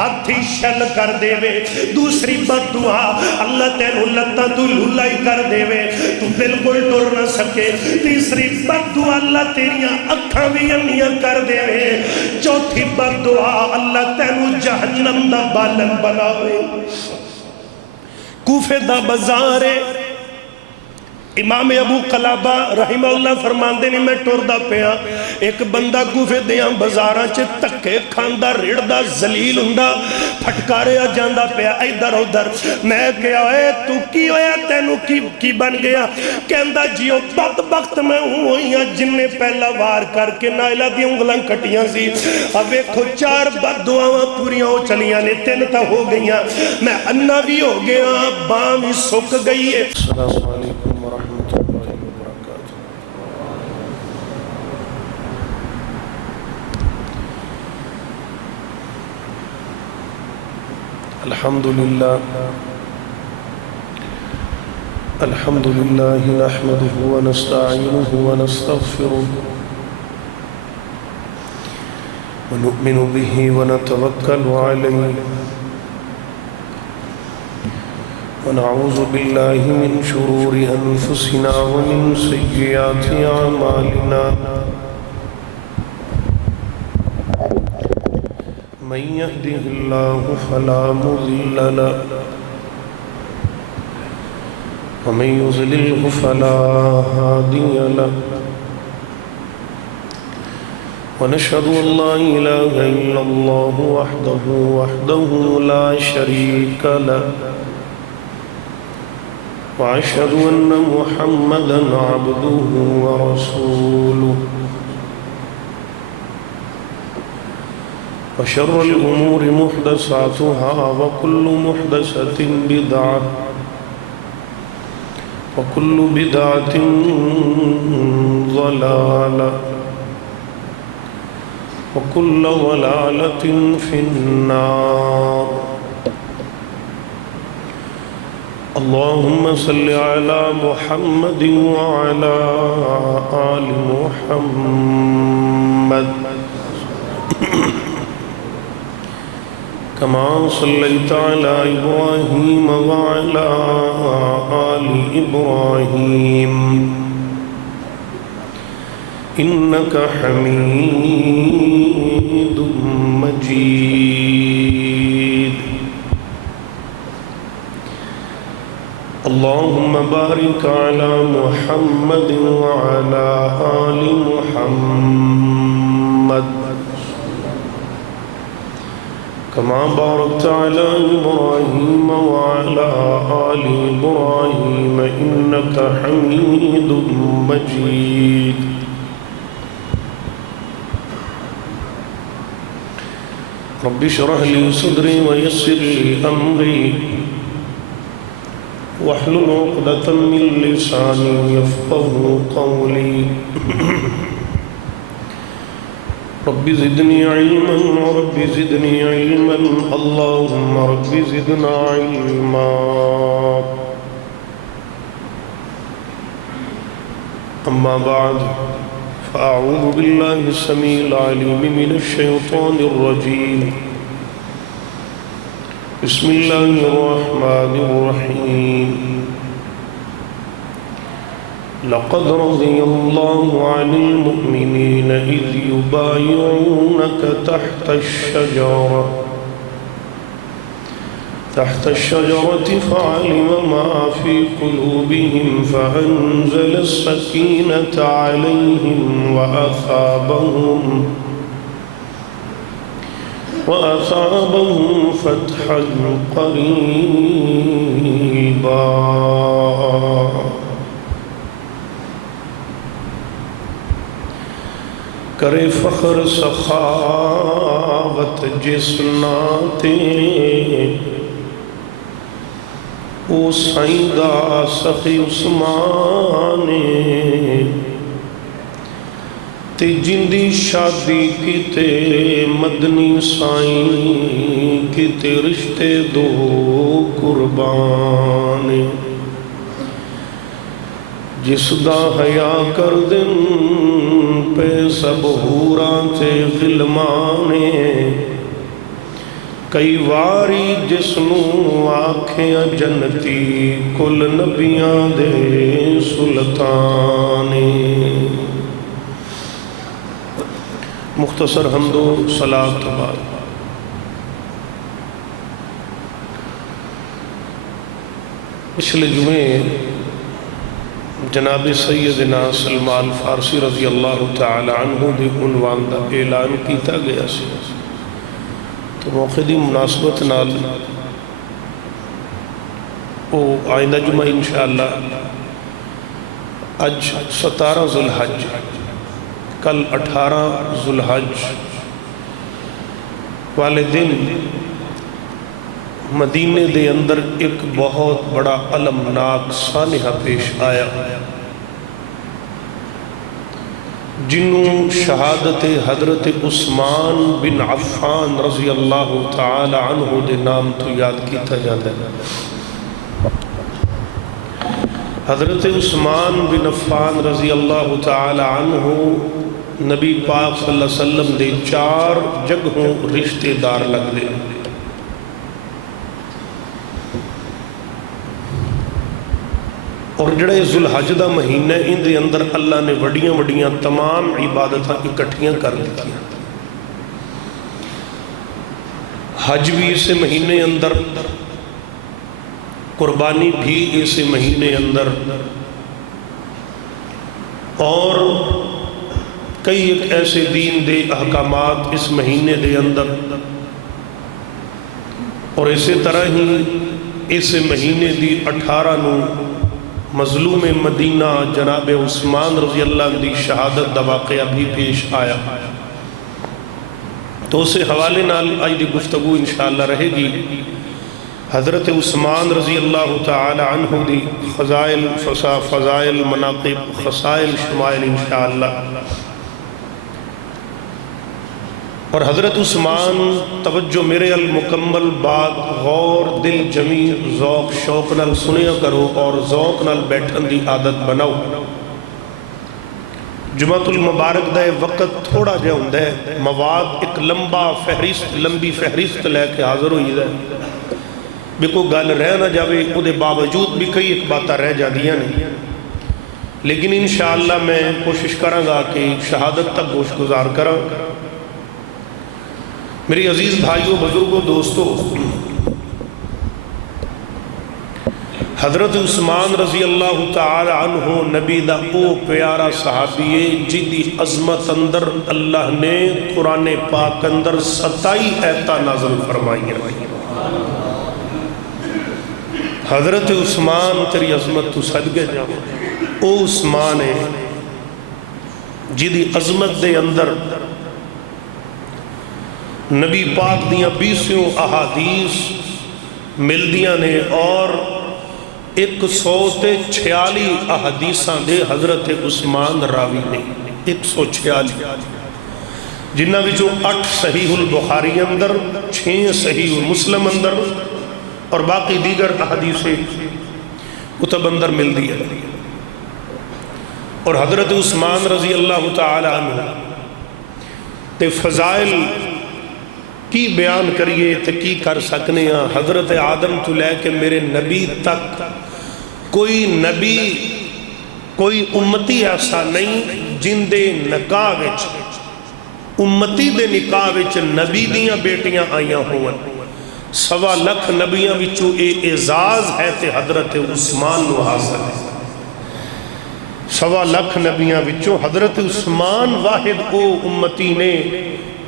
ہاتھی شل کر دے وے، دوسری بد دعا اللہ تینو لتا تو لولائی کر دے وے تو بالکل ٹر نہ سکے، تیسری بد دعا اللہ تیریاں اکھاں بھی امیاں کر دے وے، چوتھی بد دعا اللہ تینو جہنم دا بالن بناوے۔ کوفے دا بازارے امام ابو قلابہ رحمہ اللہ فرماندے نے میں ٹور دا پیا ایک بندہ کوفے دیاں بازاراں چے تکے کھاندا ریڑدا ذلیل ہوندا پھٹکاریا جاندا پیا ادھر ادھر، میں کہیا اے تو کی ہویا تینو کی بن گیا؟ کہندا جیو بدبخت میں ہوئیاں جن نے پہلا وار کر کے نائلہ دی انگلاں کٹیاں سی، اب ایکھو 4 بد دعاواں پوریاں ہو چلیاں نے 3 تا ہو گئیاں، میں انا بھی ہو گیا باں بھی سک گئی ہے۔ السلام علیکم ورحمۃ اللہ وبرکاتہ۔ الحمدللہ نحمده ونستعینه ونستغفره ونؤمن به ونتوکل علیہ ونعوذ باللہ من شرور انفسنا ومن سیئات اعمالنا من يهده الله فلا مضل له ومن يضلله فلا هادي له ونشهد ان لا اله الا الله وحده لا شريك له واشهد ان محمدا عبده ورسوله وشر الأمور محدثاتها وكل محدثة بدعة وكل بدعة ضلالة وكل ضلالة في النار اللهم صل على محمد وعلى آل محمد كما صليت على إبراهيم وعلى آل إبراهيم إنك حميد مجيد اللهم بارك على محمد وعلى آل محمد كما باركت على إبراهيم وعلى آل إبراهيم إنك حميد مجيد رب اشرح لي صدري ويسر لي أمري واحلل عقدة من لساني يفقهوا قولي رب زدني علما رب زدني علما اللهم رب زدنا علما أما بعد فأعوذ بالله السميع العليم من الشيطان الرجيم بسم الله الرحمن الرحيم لقد رضي الله عن المؤمنين إذ يبايعونك تحت الشجرة فعلم ما في قلوبهم فأنزل السكينة عليهم وأثابهم فتحا قريبا کرے فخر سخاوت جس ناتے او سائندہ سخی عثمانے تے جندی شادی کیتے مدنی سائیں کیتے رشتے دو قربانے جس دا حیا کر دن پہ سب حوراں تے غلمانے کئی واری جسنوں آکھیاں جنتی کل نبیاں دے سلطانی۔ مختصر حمد و صلاۃ بعد پچھلے جمعے جناب سیدنا سلمان فارسی رضی اللہ تعالی عنہ دے عنوان دا اعلان کیتا گیا سی، تو موقع دی مناسبت نال او آئندہ جمعہ انشاءاللہ اج 17 ذو الحج، کل 18 ذو الحج والے دن مدینے دے اندر ایک بہت بڑا علمناک سانحہ پیش آیا، جنہوں شہادت حضرت عثمان بن عفان رضی اللہ تعالی عنہ دے نام تو یاد کیتا جاتا ہے۔ حضرت عثمان بن عفان رضی اللہ تعالی عنہ نبی پاک صلی اللہ علیہ وسلم دے 4 جگہوں رشتے دار لگ دے۔ اور جڑے ذوالحج دا مہینہ ان دے اندر اللہ نے وڈیاں وڈیاں تمام عبادتاں اکٹھیاں کر دیتی ہیں۔ حج بھی اسے مہینے اندر، قربانی بھی اسے مہینے اندر، اور کئی ایک ایسے دین دے احکامات اس مہینے دے اندر، اور اسی طرح ہی اس مہینے دی 18 نو مظلوم مدینہ جناب عثمان رضی اللہ عنہ دی شہادت دا واقعہ بھی پیش آیا، تو اسے حوالے نال آج دی گفتگو انشاءاللہ رہے گی۔ حضرت عثمان رضی اللہ تعالی عنہ دی فضائل مناقب خصائل شمائل انشاءاللہ، اور حضرت عثمان توجہ میرے المکمل بات غور دل جمی ذوق شوق نال سنیا کرو اور ذوق نال بیٹھن دی عادت بناؤ۔ جمعۃ المبارک دا وقت تھوڑا جا ہوندا ہے، مواد ایک لمبی فہرست لے کے حاضر ہوئی ہے، بھی کوئی گل رہ نہ جاوے، او دے باوجود بھی کئی ایک باتاں رہ جاندیاں نہیں، لیکن انشاءاللہ میں کوشش کراں گا کہ شہادت تک گوش گزار کراں۔ میری عزیز بھائیوں، بزرگوں، دوستوں، حضرت عثمان رضی اللہ تعالی عنہ نبی دا او پیارا صحابی جدی عظمت اندر اللہ نے قرآن پاک اندر 27 آیتاں نازل فرمائی ہیں۔ حضرت عثمان تیری عظمت تو صدقے جاؤ، او عثمان ہے جدی عظمت دے اندر نبی پاک دیاں 20 احادیث مل دیاں نے، اور 146 احادیثاں دے حضرت عثمان راوی نے، 146، جنہ وچوں 8 صحیح البخاری اندر، 6 صحیح مسلم اندر، اور باقی دیگر احادیث کتب اندر مل دی ہے۔ اور حضرت عثمان رضی اللہ تعالی عنہ تے فضائل کی بیان کریے تے کی کر سکنے ہیں۔ حضرت آدم تو لے کے میرے نبی تک کوئی نبی، کوئی امتی ایسا نہیں جن دے نکاح وچ، امتی دے نکاح وچ نبی دیاں بیٹیاں آئیاں ہون۔ 1.25 لاکھ نبیاں وچوں اے اعزاز ہے تے حضرت عثمان نو حاصل ہے۔ 1.25 لاکھ نبیاں وچوں حضرت عثمان واحد او امتی نے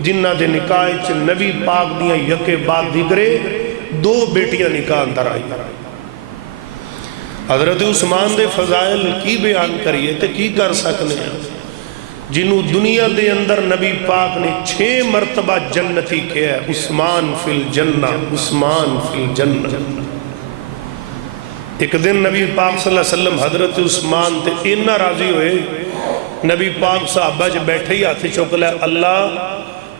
جنہ دے نکاح چ نبی پاک دیاں یکے بعد دیگرے 2 بیٹیاں نکاح اندر آئی۔ حضرت عثمان دے فضائل کی بیان کریے تے کی کر سکنے ہیں، جنہوں دنیا دے اندر نبی پاک نے 6 مرتبہ جنتی کیا ہے۔ عثمان فی الجنہ، عثمان فی الجنہ۔ ایک دن نبی پاک صلی اللہ علیہ وسلم حضرت عثمان تے اتنا راضی ہوئے، نبی پاک صحابہ جو بیٹھے ہی ہاتھ چک لے، اللہ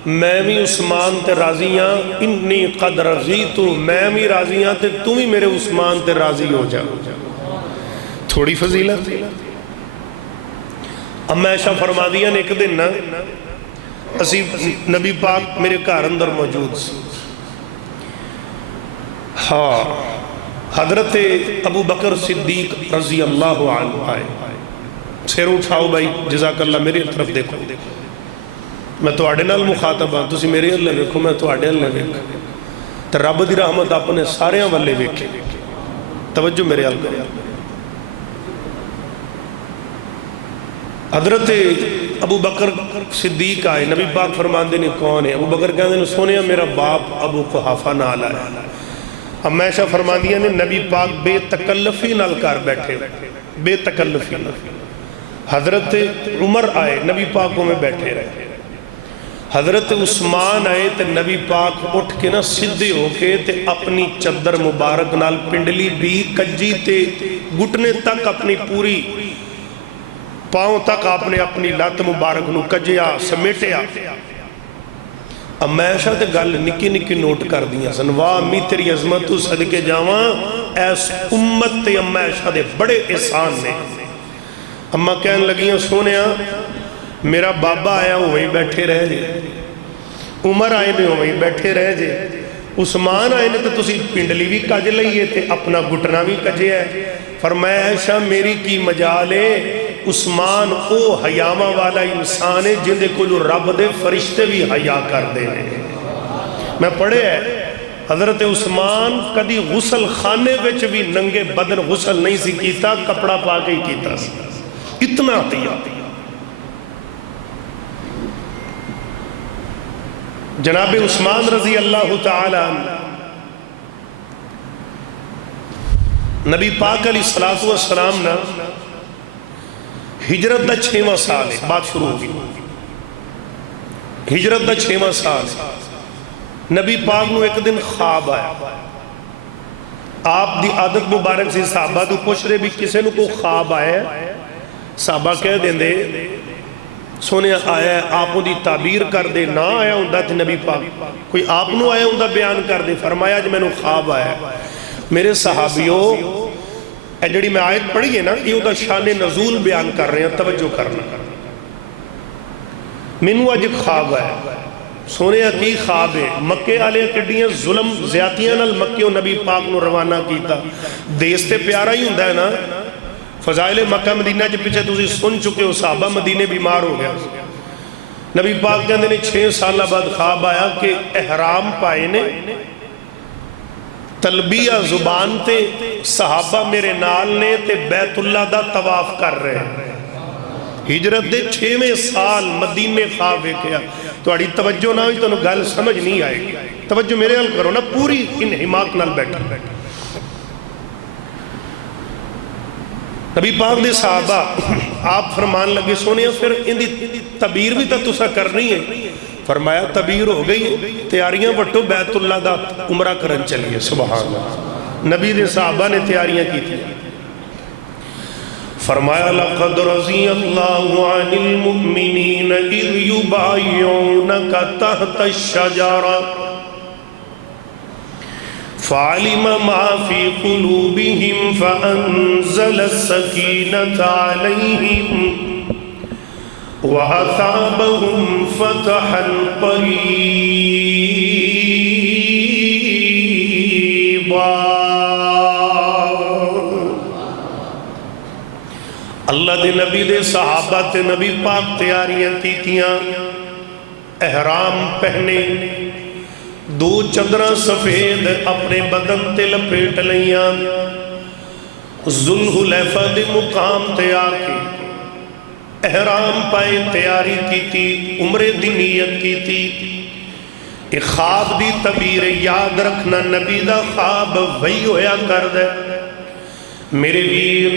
میں بھی عثمان تے راضیاں، انی قد رضیتو، میں بھی راضیاں تے تم ہی میرے عثمان تے راضی ہو جا۔ تھوڑی فضیلت۔ اما عائشہ فرما دیا نے ایک دن اسی نبی پاک میرے گھر اندر موجود سی، ہاں حضرت ابو بکر صدیق رضی اللہ عنہ آئے. سر اٹھاؤ بھائی, جزاک اللہ. میری طرف دیکھو, میں تواڈے نال مخاطب ہاں, تسی میرے ہلے ویکھو, میں تواڈے ہلے ویکھاں. تے رب دی رحمت اپنے ساریاں والے ویکھے. توجہ میرے ہل کرو. حضرت ابو بکر صدیق آئے. نبی پاک فرماندے نے کون ہے؟ ابو بکر کہندے نے سونیا میرا باپ ابو قحافہ نال آیا. ہمیشہ فرماندیاں نے نبی پاک بے تکلفی نال کر بیٹھے, بے تکلفی نال. حضرت عمر آئے, نبی پاکوں میں بیٹھے رہے. حضرت عثمان آئے تے نبی پاک اٹھ کے نا سدھے ہو کے تے اپنی چادر مبارک نال پنڈلی بھی کجی تے گھٹنے تک اپنی پوری پاؤں تک آپ نے اپنی لات مبارک نو کجیا سمیٹیا. امیشہ تے گل نکی نکی نوٹ کر دیا سن. واہ امی تیری عظمت تو صدقے جاواں, ایس امت تے امیشہ دے بڑے احسان نے. اماں کہن لگیاں سونیا میرا بابا آیا وہیں بیٹھے رہ جے, عمر آئے نے وہیں بیٹھے رہ جے, عثمان آئے نے تو تسی پنڈلی بھی کج لئیے تے اپنا گھٹنا بھی کجے ہے. فرمایا ایشا میری کی مجالے, عثمان او حیامہ والا انسان ہے جن دے کلو رب دے فرشتے بھی حیا کر دے. میں پڑھے ہے حضرت عثمان کدی غسل خانے وچ بھی ننگے بدن غسل نہیں سی کیتا, کپڑا پا کے ہی کیتا سی. اتنا حیا. جناب عثمان رضی اللہ تعالی عنہ نبی پاک علیہ السلام نا ہجرت دا 6واں سال ہے, بات شروع ہوگی. ہجرت دا 6واں سال ہے. نبی پاک نو ایک دن خواب آیا. آپ دی عادت مبارک سی صحابہ تو پوچھ رہے بھی کسے نو کو خواب آیا ہے. صحابہ کہہ دیں دے سونے آیا ہے آپ دی تعبیر کر دے, نہ آیا ہوں دا تھی نبی پاک کوئی آپ نو آیا ہوں دا بیان کر دے. فرمایا جو میں نو خواب آیا ہے. میرے صحابیوں اے جڑی میں آیت پڑھی ہے نا یہ دا شان نزول بیان کر رہے ہیں, توجہ کرنا. منو اج خواب ہے. سونے کی خواب ہے؟ مکے آلے کڈیاں ظلم زیادتیاں نال مکے و نبی پاک نو روانہ کیتا. دیس تے پیارا ہی ہوندہ ہے نا. فضائل مکہ مدینہ جب پیچھے تُسی سن چکے ہو, صحابہ مدینے بیمار ہو گیا. نبی پاک کہندے نے 6 سالہ بعد خواب آیا کہ احرام پائے نے, تلبیہ زبان تے, صحابہ میرے نال نے تے بیت اللہ دا طواف کر رہے ہیں. ہجرت دے 6ویں سال مدینے خواب کیا. تو اڑی توجہ نہ ہوئی تو گل سمجھ نہیں آئے گی. توجہ میرے حل کرو نا, پوری انہماک نال بیٹھا. نبی پاک دے صحابہ آپ فرمان لگے سونے پھر ان دی تبیر بھی تسا کرنی ہے. فرمایا تبیر ہو گئی, تیاریاں بٹو بیت اللہ دا عمرہ کرن چلیے. سبحان اللہ. نبی دے صحابہ نے تیاریاں کی تھی. فرمایا لقد رضی اللہ عن المؤمنین اذ یبایعونک تحت الشجرہ فعلم ما فی قلوبہم فانزل السکینة علیہم وَأَثَابَهُمْ فَتَحًا قَرِيبًا. اللہ دے نبی دے صحابہ تے نبی پاک تیاریاں کیتیاں. احرام پہنے, 2 چادراں سفید اپنے بدن تے لپیٹ لیاں. ذوالحلیفہ دے مقام تے آکے احرام پائے تیاری کی تھی, عمرے دی نیت کی تھی. ایک خواب دی تعبیر یاد رکھنا, نبی دا خواب وہی ہویا کر دے. میرے ویر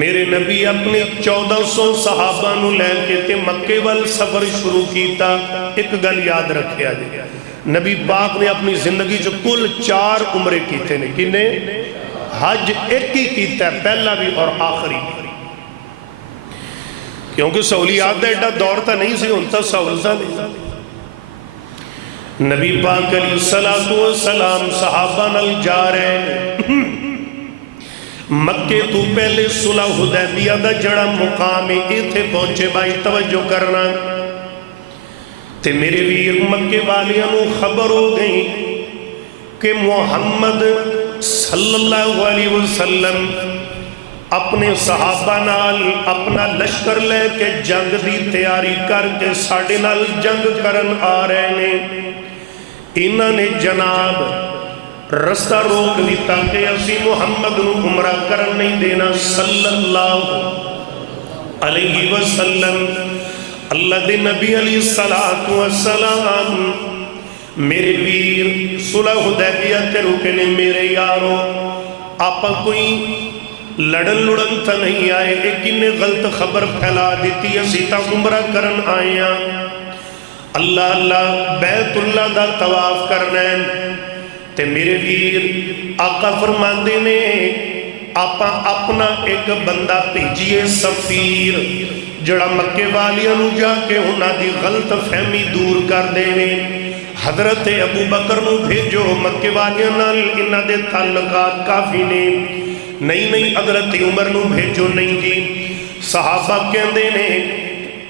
میرے نبی اپنے 1400 صحابہ نو لے کے تے مکے وال سفر شروع کیتا. ایک گل یاد رکھیا جائے, نبی پاک نے اپنی زندگی جو کل 4 عمرے کیتے نے. کنے حج ایک ہی کیتا ہے, پہلا بھی اور آخری بھی, کیونکہ سہولیات دا ایڈا دور تا نہیں سی, ہونتا سہولتا نہیں. نبی پاک علیہ السلام صحابہ نال جا رہے ہیں. مکے تو پہلے صلح حدیبیہ دا جڑا مقام ہے تھے پہنچے. بھائی توجہ کرنا تے میرے ویر مکے والیاں نو خبر ہو گئی کہ محمد صلی اللہ علیہ وسلم اپنے صحابہ نال اپنا لشکر لے کے جنگ دی تیاری کر کے ساڑے نال جنگ کرن آ رہے نے. انہاں نے جناب رستہ روک دیتا کہ اسی محمد نو عمرہ کرن نہیں دینا صلی اللہ علیہ وسلم. اللہ دے نبی علیہ السلام میرے ویر صلح حدیبیہ تے رکے نے. میرے یارو آپا کوئی لڑن لڑن تا نہیں آئے، ایک نے غلط خبر پھیلا دیتی اسی تا عمرہ کرن آئیاں. اللہ اللہ بیت اللہ دا طواف کرنا ہے. تے میرے ویر آقا فرماندے نے آپا اپنا ایک بندہ بھیجیے سفیر جڑا مکے والیاں نو جا کے انہاں دی غلط فہمی دور کر دے نے. حضرت ابو بکر نو بھیجو مکے والیاں نال انہاں دے تعلقات کافی نے. نہیں حضرت عمر نو بھیجو. نہیں جی صحابہ کہندے نے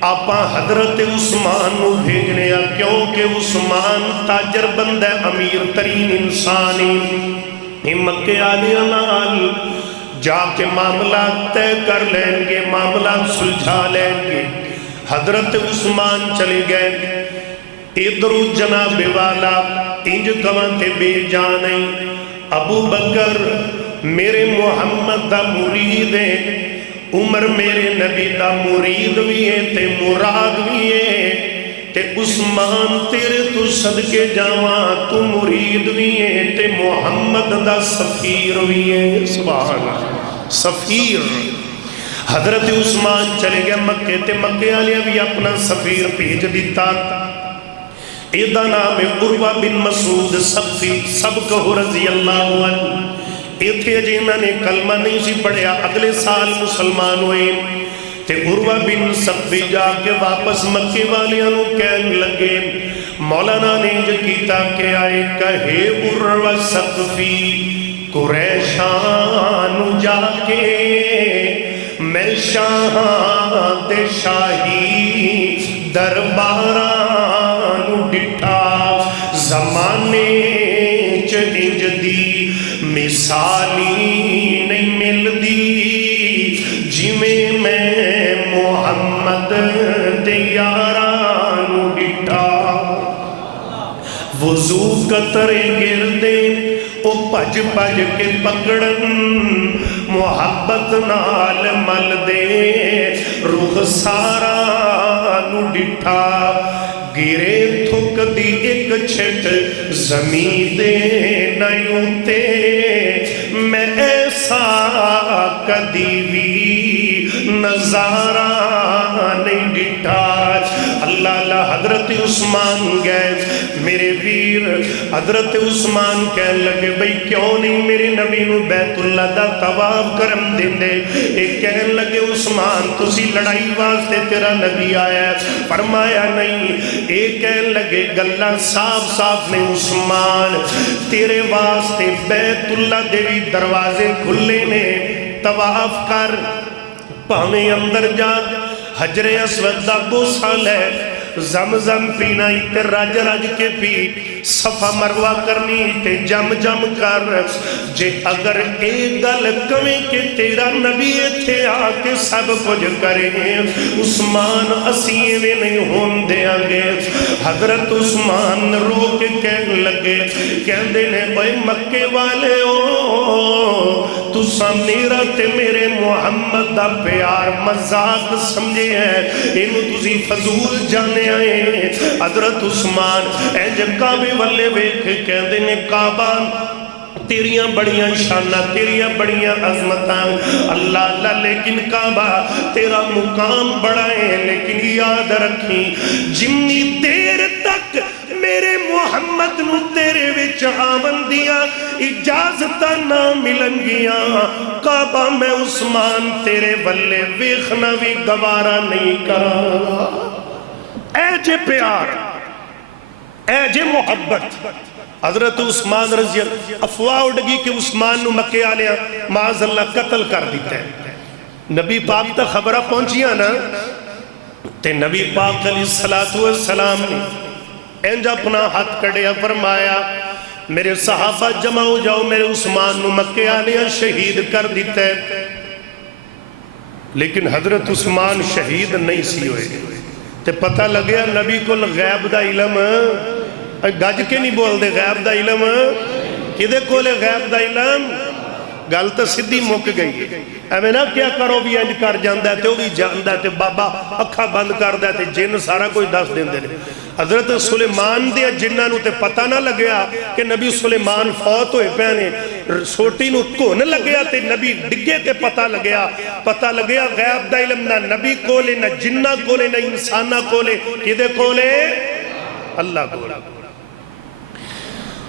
آپا حضرت عثمان نو بھیجنے آ کیونکہ عثمان تاجر بندہ امیر ترین انسانی. مکے آلیاں نال جا کے معاملات طے کر لیں گے، معاملات سلجھا لیں گے. حضرت عثمان چلے گئے. ادھرو جناب والا انج کمانتے بے جانے ابو بکر میرے محمد دا مرید ہے، عمر میرے نبی دا مرید بھی ہے تے مراد بھی ہے، تے عثمان تیرے تو صدقے جاواں تو مرید بھی ہے تے محمد دا سفیر بھی ہے. سبحان اللہ سفیر. حضرت عثمان چلے گئے مکے تے مکے والے بھی اپنا سفیر بھیج دیتا. ایدہ نام عروہ بن مسعود سبقہ رضی اللہ عنہ. ایتھے جنہاں نے کلمہ نہیں سی پڑھیا اگلے سال مسلمان ہوئے. تے عروہ بن سبقی جا کے واپس مکے والیاں نو کہنے لگے مولانا نے جو کیتا کہ آئے کہے عروہ سبقی قریشان جا کے میں شاہ دے شاہی درباران ڈٹھا زمانے چنج دی مثالی نہیں مل دی جی میں محمد دے یاران ڈٹھا. وضو قطرے گردے او پج پج کے پکڑن محبت نال مل دے رخ سارا نو ڈٹھا. گرے تھک دی ایک چھٹ زمین دے نیوں تے میں ایسا کدی بھی نظارہ نہیں ڈٹھا. اللہ اللہ حضرت عثمان گئے میرے ویر. حضرت عثمان کہنے لگے بھئی کیوں نہیں میرے نبی نو بیت اللہ دا طواف کرم دیں دے. ایک کہنے لگے عثمان تسی لڑائی واسطے تیرا نبی آیا ہے. فرمایا نہیں. ایک کہنے لگے گلہ صاف صاف نے عثمان تیرے واسطے بیت اللہ دے بھی دروازے کھلے نے طواف کر پاویں اندر جا حجر اسود دا بوسہ لے زمزم پینا تے رج رج کے پی صفا مروہ کرنی تے جم جم کر. جے اگر ایک گل کمیں کہ تیرا نبی تھے آکے سب کچھ کریں عثمان اسیے میں نہیں ہون دیا گے. حضرت عثمان رو کے کہنے لگے کہندے نے بھائی مکے والے ہو تسا میرا تے میرے محمد دا پیار مذاق سمجھے ہے انہوں تسی فضول جانے آئے. حضرت عثمان اے جب کعبے والے ویکھ کہندے نے کعبہ تیریاں بڑیاں شانہ تیریاں بڑیاں عظمتاں اللہ اللہ لیکن کعبہ تیرا مقام بڑا ہے. لیکن یاد رکھیں جنی دیر تک میرے محمد نو تیرے وچ آون دیا اجازتاں نہ ملن گیاں کعبہ میں عثمان تیرے ولے ویکھنا بھی گوارا نہیں کراں. اے جے پیار اے جے محبت. حضرت عثمان رضی اللہ افواہ اڑ گئی کہ عثمان نو مکے آلیا معاذ اللہ قتل کر دیتا ہے. نبی پاک تا خبرہ پہنچیاں نا تے نبی پاک علیہ السلام نے انج اپنا ہاتھ کڑیا فرمایا میرے صحابہ جمع ہو جاؤ، میرے عثمان نو مکے آلیاں شہید کر دیتا ہے۔ لیکن حضرت عثمان شہید نہیں سی ہوئے، تے پتہ لگیا نبی کو غیب دا علم، گج کے نہیں بول دے غیب دا علم، کدے کولے غیب دا علم؟ گل تو سدھی مک گئی ہے۔ ایویں نہ کیا کرو بھی انج کر جاندا ہے تے وہ بھی جاندا ہے تے بابا اکھا بند کردا ہے تے جن سارا کوئی دس دیندے نے۔ حضرت سلیمان دے جنہاں نو تے پتہ نہ لگیا کہ نبی سلیمان فوت ہوئے پے نے، سوٹی نو کون لگیا تے نبی ڈگے تے پتہ لگیا غیب دا علم نہ نبی کولے نہ جنہ کولے نہ انسانہ کولے، کدے کولے؟ اللہ کولے۔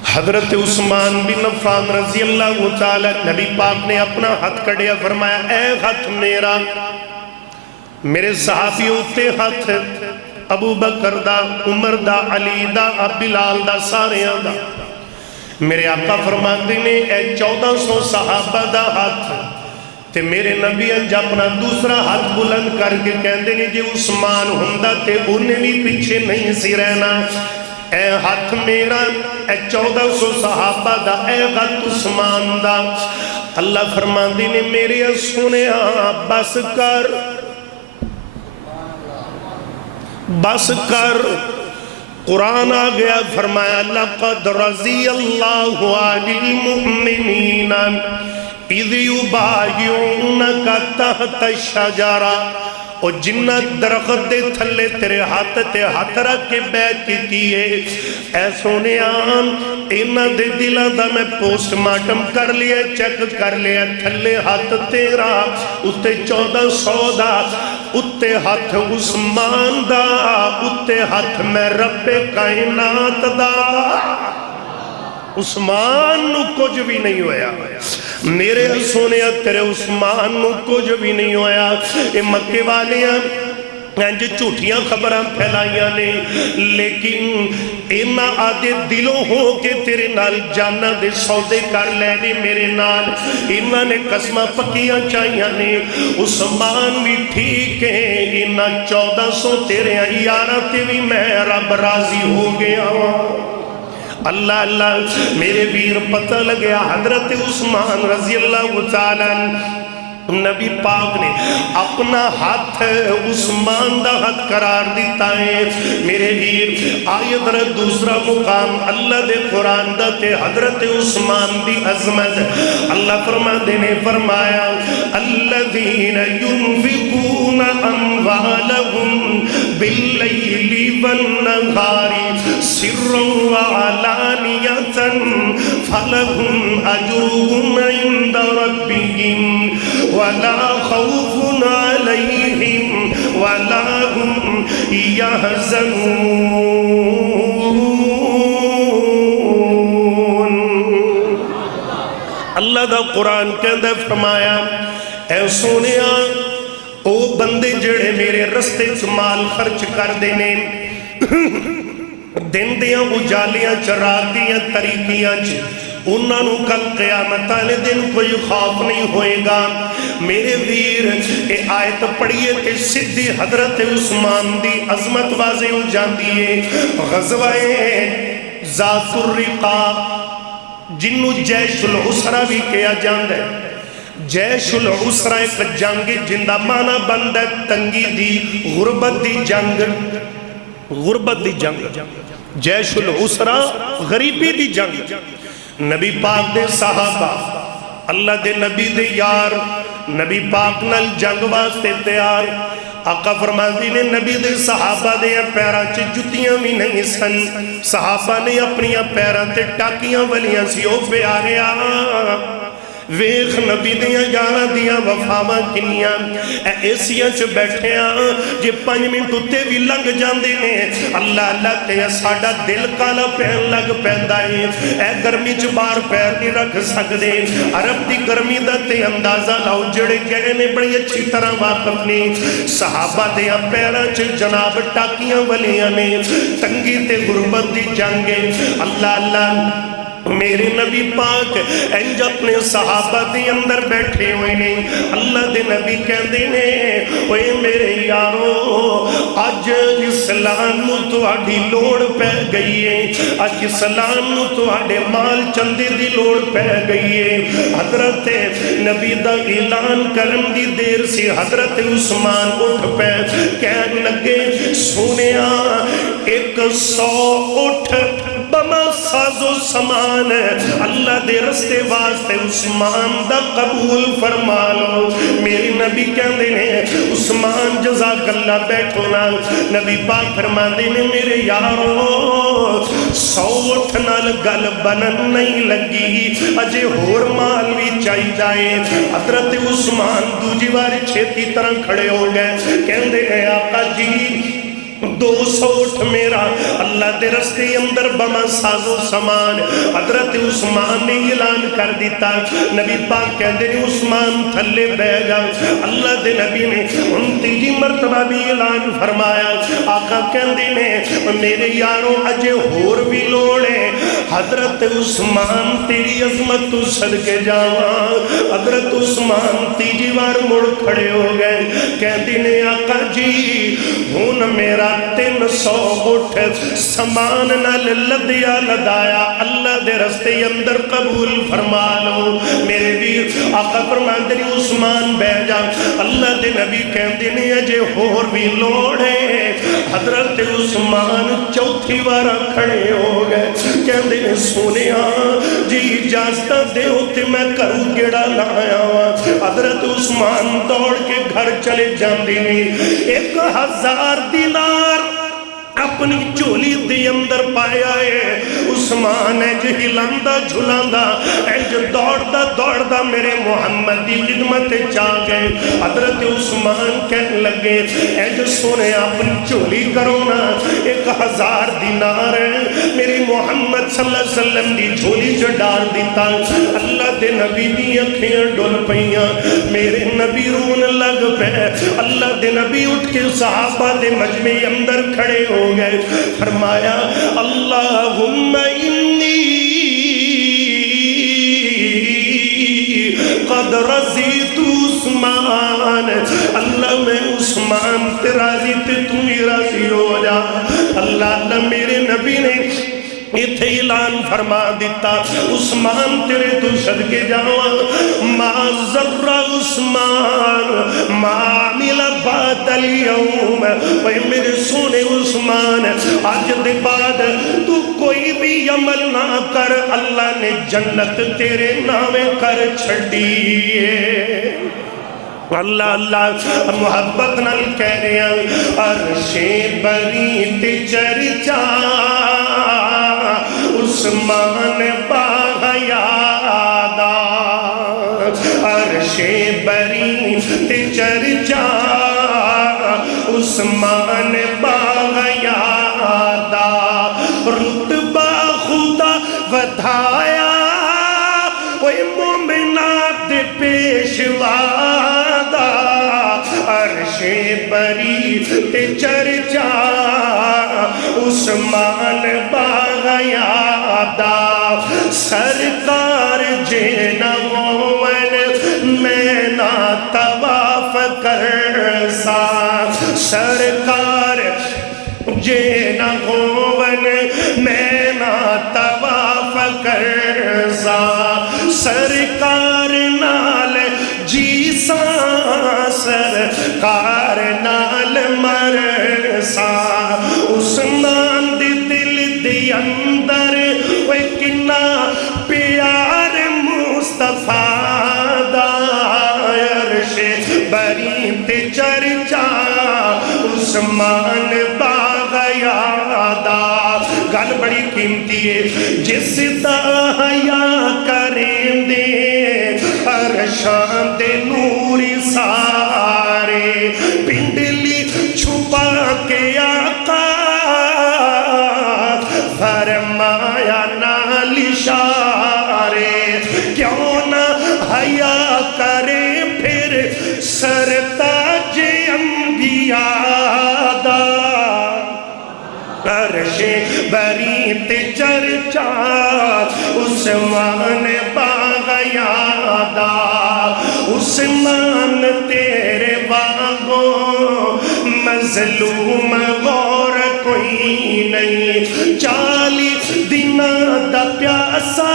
حضرت عثمان بن عفان رضی اللہ تعالی نبی پاک نے اپنا ہاتھ کڑیا، فرمایا اے ہاتھ میرا، میرے صحابی ہوتے ہاتھ ابو بکر دا، عمر دا، علی دا، بلال دا، ساریاں دا۔ میرے آقا فرماتے نے اے 1400 صحابہ دا ہاتھ، تے میرے نبی انج اپنا دوسرا ہاتھ بلند کر کے کہندے نے جے عثمان ہوندا تے انہیں بھی پیچھے نہیں سی رہنا۔ اے ہاتھ میرا، اے 1400 صحابہ دا، اے ہاتھ عثمان دا۔ اللہ فرماندی نے میرے سنیا بس کر، قرآن آ گیا، فرمایا لَقَدْ رَضِيَ اللَّهُ عَنِ الْمُؤْمِنِينَ اِذْ يُبَايِعُونَكَ تَحْتَ الشَّجَرَةِ، اور جنہ درخت دے تھلے تیرے ہاتھ تے ہاتھ رکھ کے بیعت کی کیے۔ اے سونیاں انہ دے دلہ دا میں پوسٹ مارٹم کر لیا، چیک کر لیا، تھلے ہاتھ تیرا، اتے 1400 دا، اتے ہاتھ عثمان دا، اتے ہاتھ میں رب کائنات دا۔ عثمان نو کچھ بھی نہیں ہویا، میرے سونے تیرے عثمان نو کچھ بھی نہیں ہویا۔ اے مکے والیاں انج جھوٹیاں خبراں پھیلائیاں نے، لیکن اینا آدھے دلوں ہو کے تیرے نال جانہ دے سودے کر لے نے میرے نال، اینا نے قسمہ پکیاں چاہیاں نے۔ عثمان بھی ٹھیک ہے، اینا 1400 تیرے یارہ تے بھی میں رب راضی ہو گیا۔ اللہ اللہ میرے ویر پتہ لگیا حضرت عثمان رضی اللہ تعالیٰ نبی پاک نے اپنا ہاتھ عثمان دا ہاتھ قرار دیتا ہے۔ میرے ویر آیت رہ دوسرا مقام اللہ دے قرآن دا تے حضرت عثمان دی عظمت اللہ فرماندے نے فرمایا الذین ينفقون اموالهم باللیل والنہار سرا وعلانیتا فلهم اجرهم عند ربهم ولا خوف عليهم ولا هم يحزنون۔ اللہ دا قرآن کے اندر فرمایا اے سونیا او بندے جڑے میرے رستے مال خرچ کر دینے، دن دیاں اجالیاں رات دیاں طریقیاں انہاں نو کل قیامت والے دن کوئی خوف نہیں ہوئے گا۔ میرے ویر اے آیت پڑھیے تے سدھی حضرت عثمان دی عظمت واضح ہو جاندی ہے۔ غزوہ ذات الرقاع جنو جیش العسرہ بھی کیا جاندہ ہے۔ جیش العسرہ ایک جنگ جندہ معنی بند ہے تنگی دی غربت دی جنگ، غربت دی جنگ، جیش العسرہ غریبی دی جنگ۔ نبی پاک دے صحابہ اللہ دے نبی دے یار نبی پاک نال جنگ واسطے تیار۔ آقا فرماندی نے نبی دے صحابہ دے پیرا چے جتیاں بھی نہیں سن، صحابہ نے اپنی پیرا تے ٹاکیاں ولیاں سی او پیارے ویخ نبی دیاں یارہ دیاں وفاواں کنیاں اے ایسیاں چ بیٹھے جے 5 منٹ اتے بھی لنگ جاندے نے اللہ اللہ تے ساڑا دل کالا پہن لگ پہندہ ہے۔ اے گرمی چ بار پیر نہیں رکھ سکدے، عرب دی گرمی دا تے اندازہ لاؤ جڑے گئے نے بڑی اچھی طرح واقف نے۔ صحابہ دیاں پیرا چ جناب ٹاکیاں ولیاں نے، تنگی تے غربت دی جنگے اللہ اللہ میرے نبی پاک انج اپنے صحابہ دے اندر بیٹھے ہوئے نے اللہ دے نبی کہندے نے اوے میرے یارو اج اسلام نو تہاڈی لوڑ پہ گئی ہے اج اسلام نو تہاڈے مال چندے دی لوڑ پہ گئی ہے حضرت نبی دا اعلان کرن دی دیر سی حضرت عثمان اٹھ پہ کہن لگے سونیا 100 اٹھ بما سازو سامان اللہ دے رستے واسطے عثمان دا قبول فرما لو میری نبی کہندے نے عثمان جزاک اللہ بیٹھو نا نبی پاک فرماندے نے میرے یارو 100 اٹھ نال گل بنن نہیں لگی اجے ہور مال بھی چاہی جائے حضرت عثمان دوجی بار چھیتی طرح کھڑے ہو گئے کہندے ہیں آقا جی 200 اٹھ میرا اللہ دے رستے اندر بما سازو سامان حضرت عثمان نے اعلان کر دیتا نبی پاک کہندے نے عثمان تھلے بہ جا اللہ دے نبی نے ان تیجی مرتبہ بھی اعلان فرمایا آقا کہندے نے میرے یاروں اجے ہور بھی لوڑے حضرت عثمان تیری عظمت تو صدقے جاواں حضرت عثمان تیجی بار مڑ کھڑے ہو گئے کہندے نے آقا جی ہن میرا 300 اٹھ سامان نال لدیا لدایا اللہ دے رستے اندر قبول فرما لو میرے ویر آقا فرماندے نے عثمان بہ جا اللہ دے نبی کہندے نے اجے ہور بھی لوڑے حضرت عثمان چوتھی بار کھڑے ہو گئے کہندے نے سونیا جی اجازت دے ہوتے میں کروں گیڑا لایا حضرت عثمان دوڑ کے گھر چلے جاندے 1000 دینار اپنی چولی دے اندر پایا ہے عثمان اج ہلاندا جھلاندا اج دوڑدا دوڑدا میرے محمد دی خدمت چا گئے حضرت عثمان کہنے لگے اج سونے اپنی چولی کرو نا 1000 دینار میرے محمد صلی اللہ علیہ وسلم دی چولی چ ڈال دیتا اللہ دے نبی دی اکھیاں ڈول پئیاں میرے نبی رون لگ پے اللہ دے نبی اٹھ کے صحابہ دے مجمع اندر کھڑے ہو گئے فرمایا اللہم انی قد رضیت عثمان اللہ میں عثمان تے راضی تے تم ہی راضی ہو جا اللہ میرے نبی نے ایتھے اعلان فرما دیتا عثمان تیرے تو صدقے جاواں ما ذر عثمان ما عمل بعد اليوم اے میرے سونے عثمان آج دے بعد تو کوئی بھی عمل نہ کر اللہ نے جنت تیرے نامے کر چھڑی ہے اللہ اللہ محبت نال کہہ رہے ہیں عرش بری تے چرچا عثمان باغیادا عرش بری تے چرچا عثمان باغیادا رتبہ خدا ودھایا اوے مومنات دے پیشوا عرش بری تے چرچا عثمان باغیادا سرکار جینا مومن میں نہ طواف کرسا سرکار جینا مومن میں نہ طواف کرسا سرکار نال جی سرکار نال مرسا عثمان دی دل دی اندر وے کنا پیار مصطفیٰ دا عرش بری تے چرچا عثمان باغیادا گل بڑی قیمتی ہے جس دا حیا کریں دے عرشاں دے نور سارے پنڈلی چھپا کے آقا فرمایا نال اشارے کیوں نہ حیا کرے پھر سرتاج انبیاء دا عرش بری تے چرچا عثمان باغیادا عثمان تیرے باغوں مظلوم غور کوئی نہیں 40 دن دا پیاسا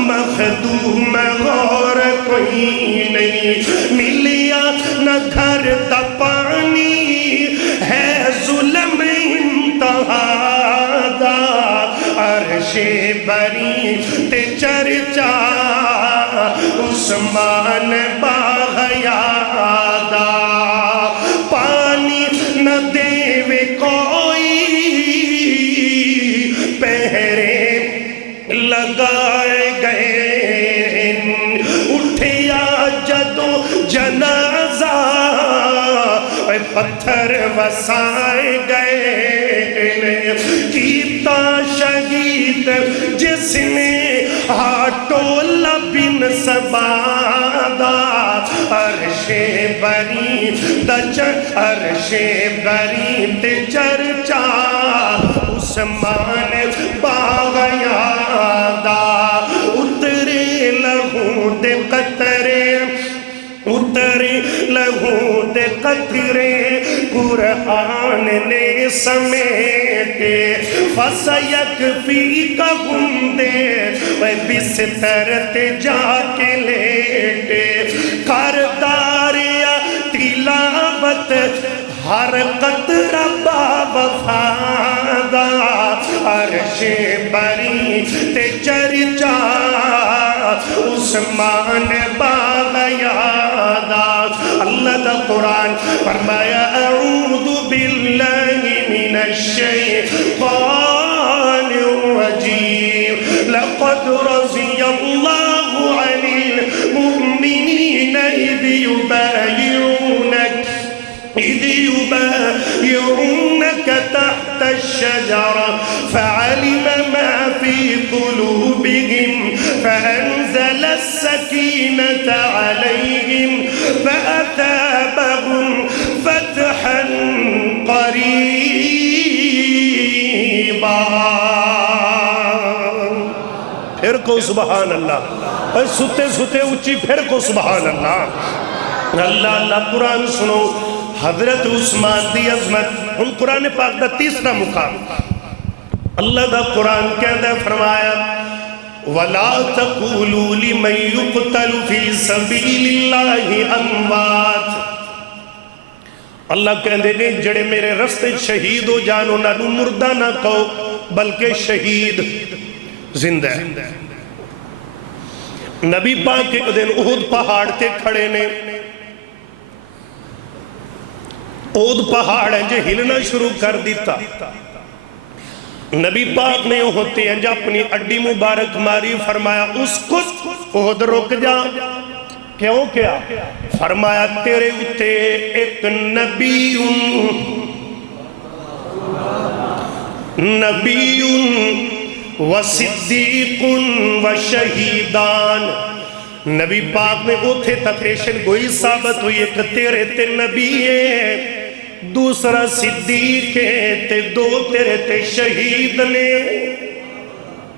مخدوم غور کوئی نہیں ملیا نہ گھر دا پانی ہے ظلم انتہا دا عرش بری تے چرچا عثمان باغیادا پانی نہ دے کوئی پہرے لگائے گئے اٹھیا جدو جنازہ پتھر وسائے گئے کیتا شہید جس نے ہاٹولا بن سبادا عرش بری عرش بری تے چرچا عثمان باغیادا اترے لہو دے قطرے اترے لہو دے قطرے قرآن نے سمیٹے فَسَيَكْفِيكَهُمْ دے بستر تے جا کے لیٹے کرداریا تلاوت ہر قطرہ باوفادا عرش بری تے چرچا عثمان باغیادا اللہ دا قرآن فرمایا اعوذ باللہ من الشیطان الرجیم لقد رضی اللہ عن المؤمنین إذ يبايعونك تحت الشجرة فعلم ما في قلوبهم فأنزل السكينة عليهم فأثابهم فتحا قريبا پھر کو سبحان اللہ ستے ستے اچھی پھر کو سبحان اللہ اللہ قرآن سنو حضرت عثمان دی عظمت ہم قرآن پاک دا تیسرا مقام اللہ دا قرآن کہندہ فرمایا وَلَا تَقُولُوا لِمَنْ يُقْتَلُ فِي سَبِيلِ اللَّهِ أَمْوَاتٍ اللہ کہندے نے جڑے میرے رستے شہید ہو جانو نہ مردہ نہ کہو بلکہ شہید زندہ ہے نبی پاک کے دن احد پہاڑ تے کھڑے نے احد پہاڑ ہے جو ہلنا شروع کر دیتا نبی پاک نے ہوتے ہیں جو اپنی اڈی مبارک ماری فرمایا اس کچھ احد رک جا کیوں کیا فرمایا تیرے اتے ایک نبی و صدیق و شہیدان نبی پاک میں اوتھے تا پیشن گوئی ثابت ہوئی ایک تیرے تے نبی ہے دوسرا صدیق ہے تے دو تیرے تے شہید نے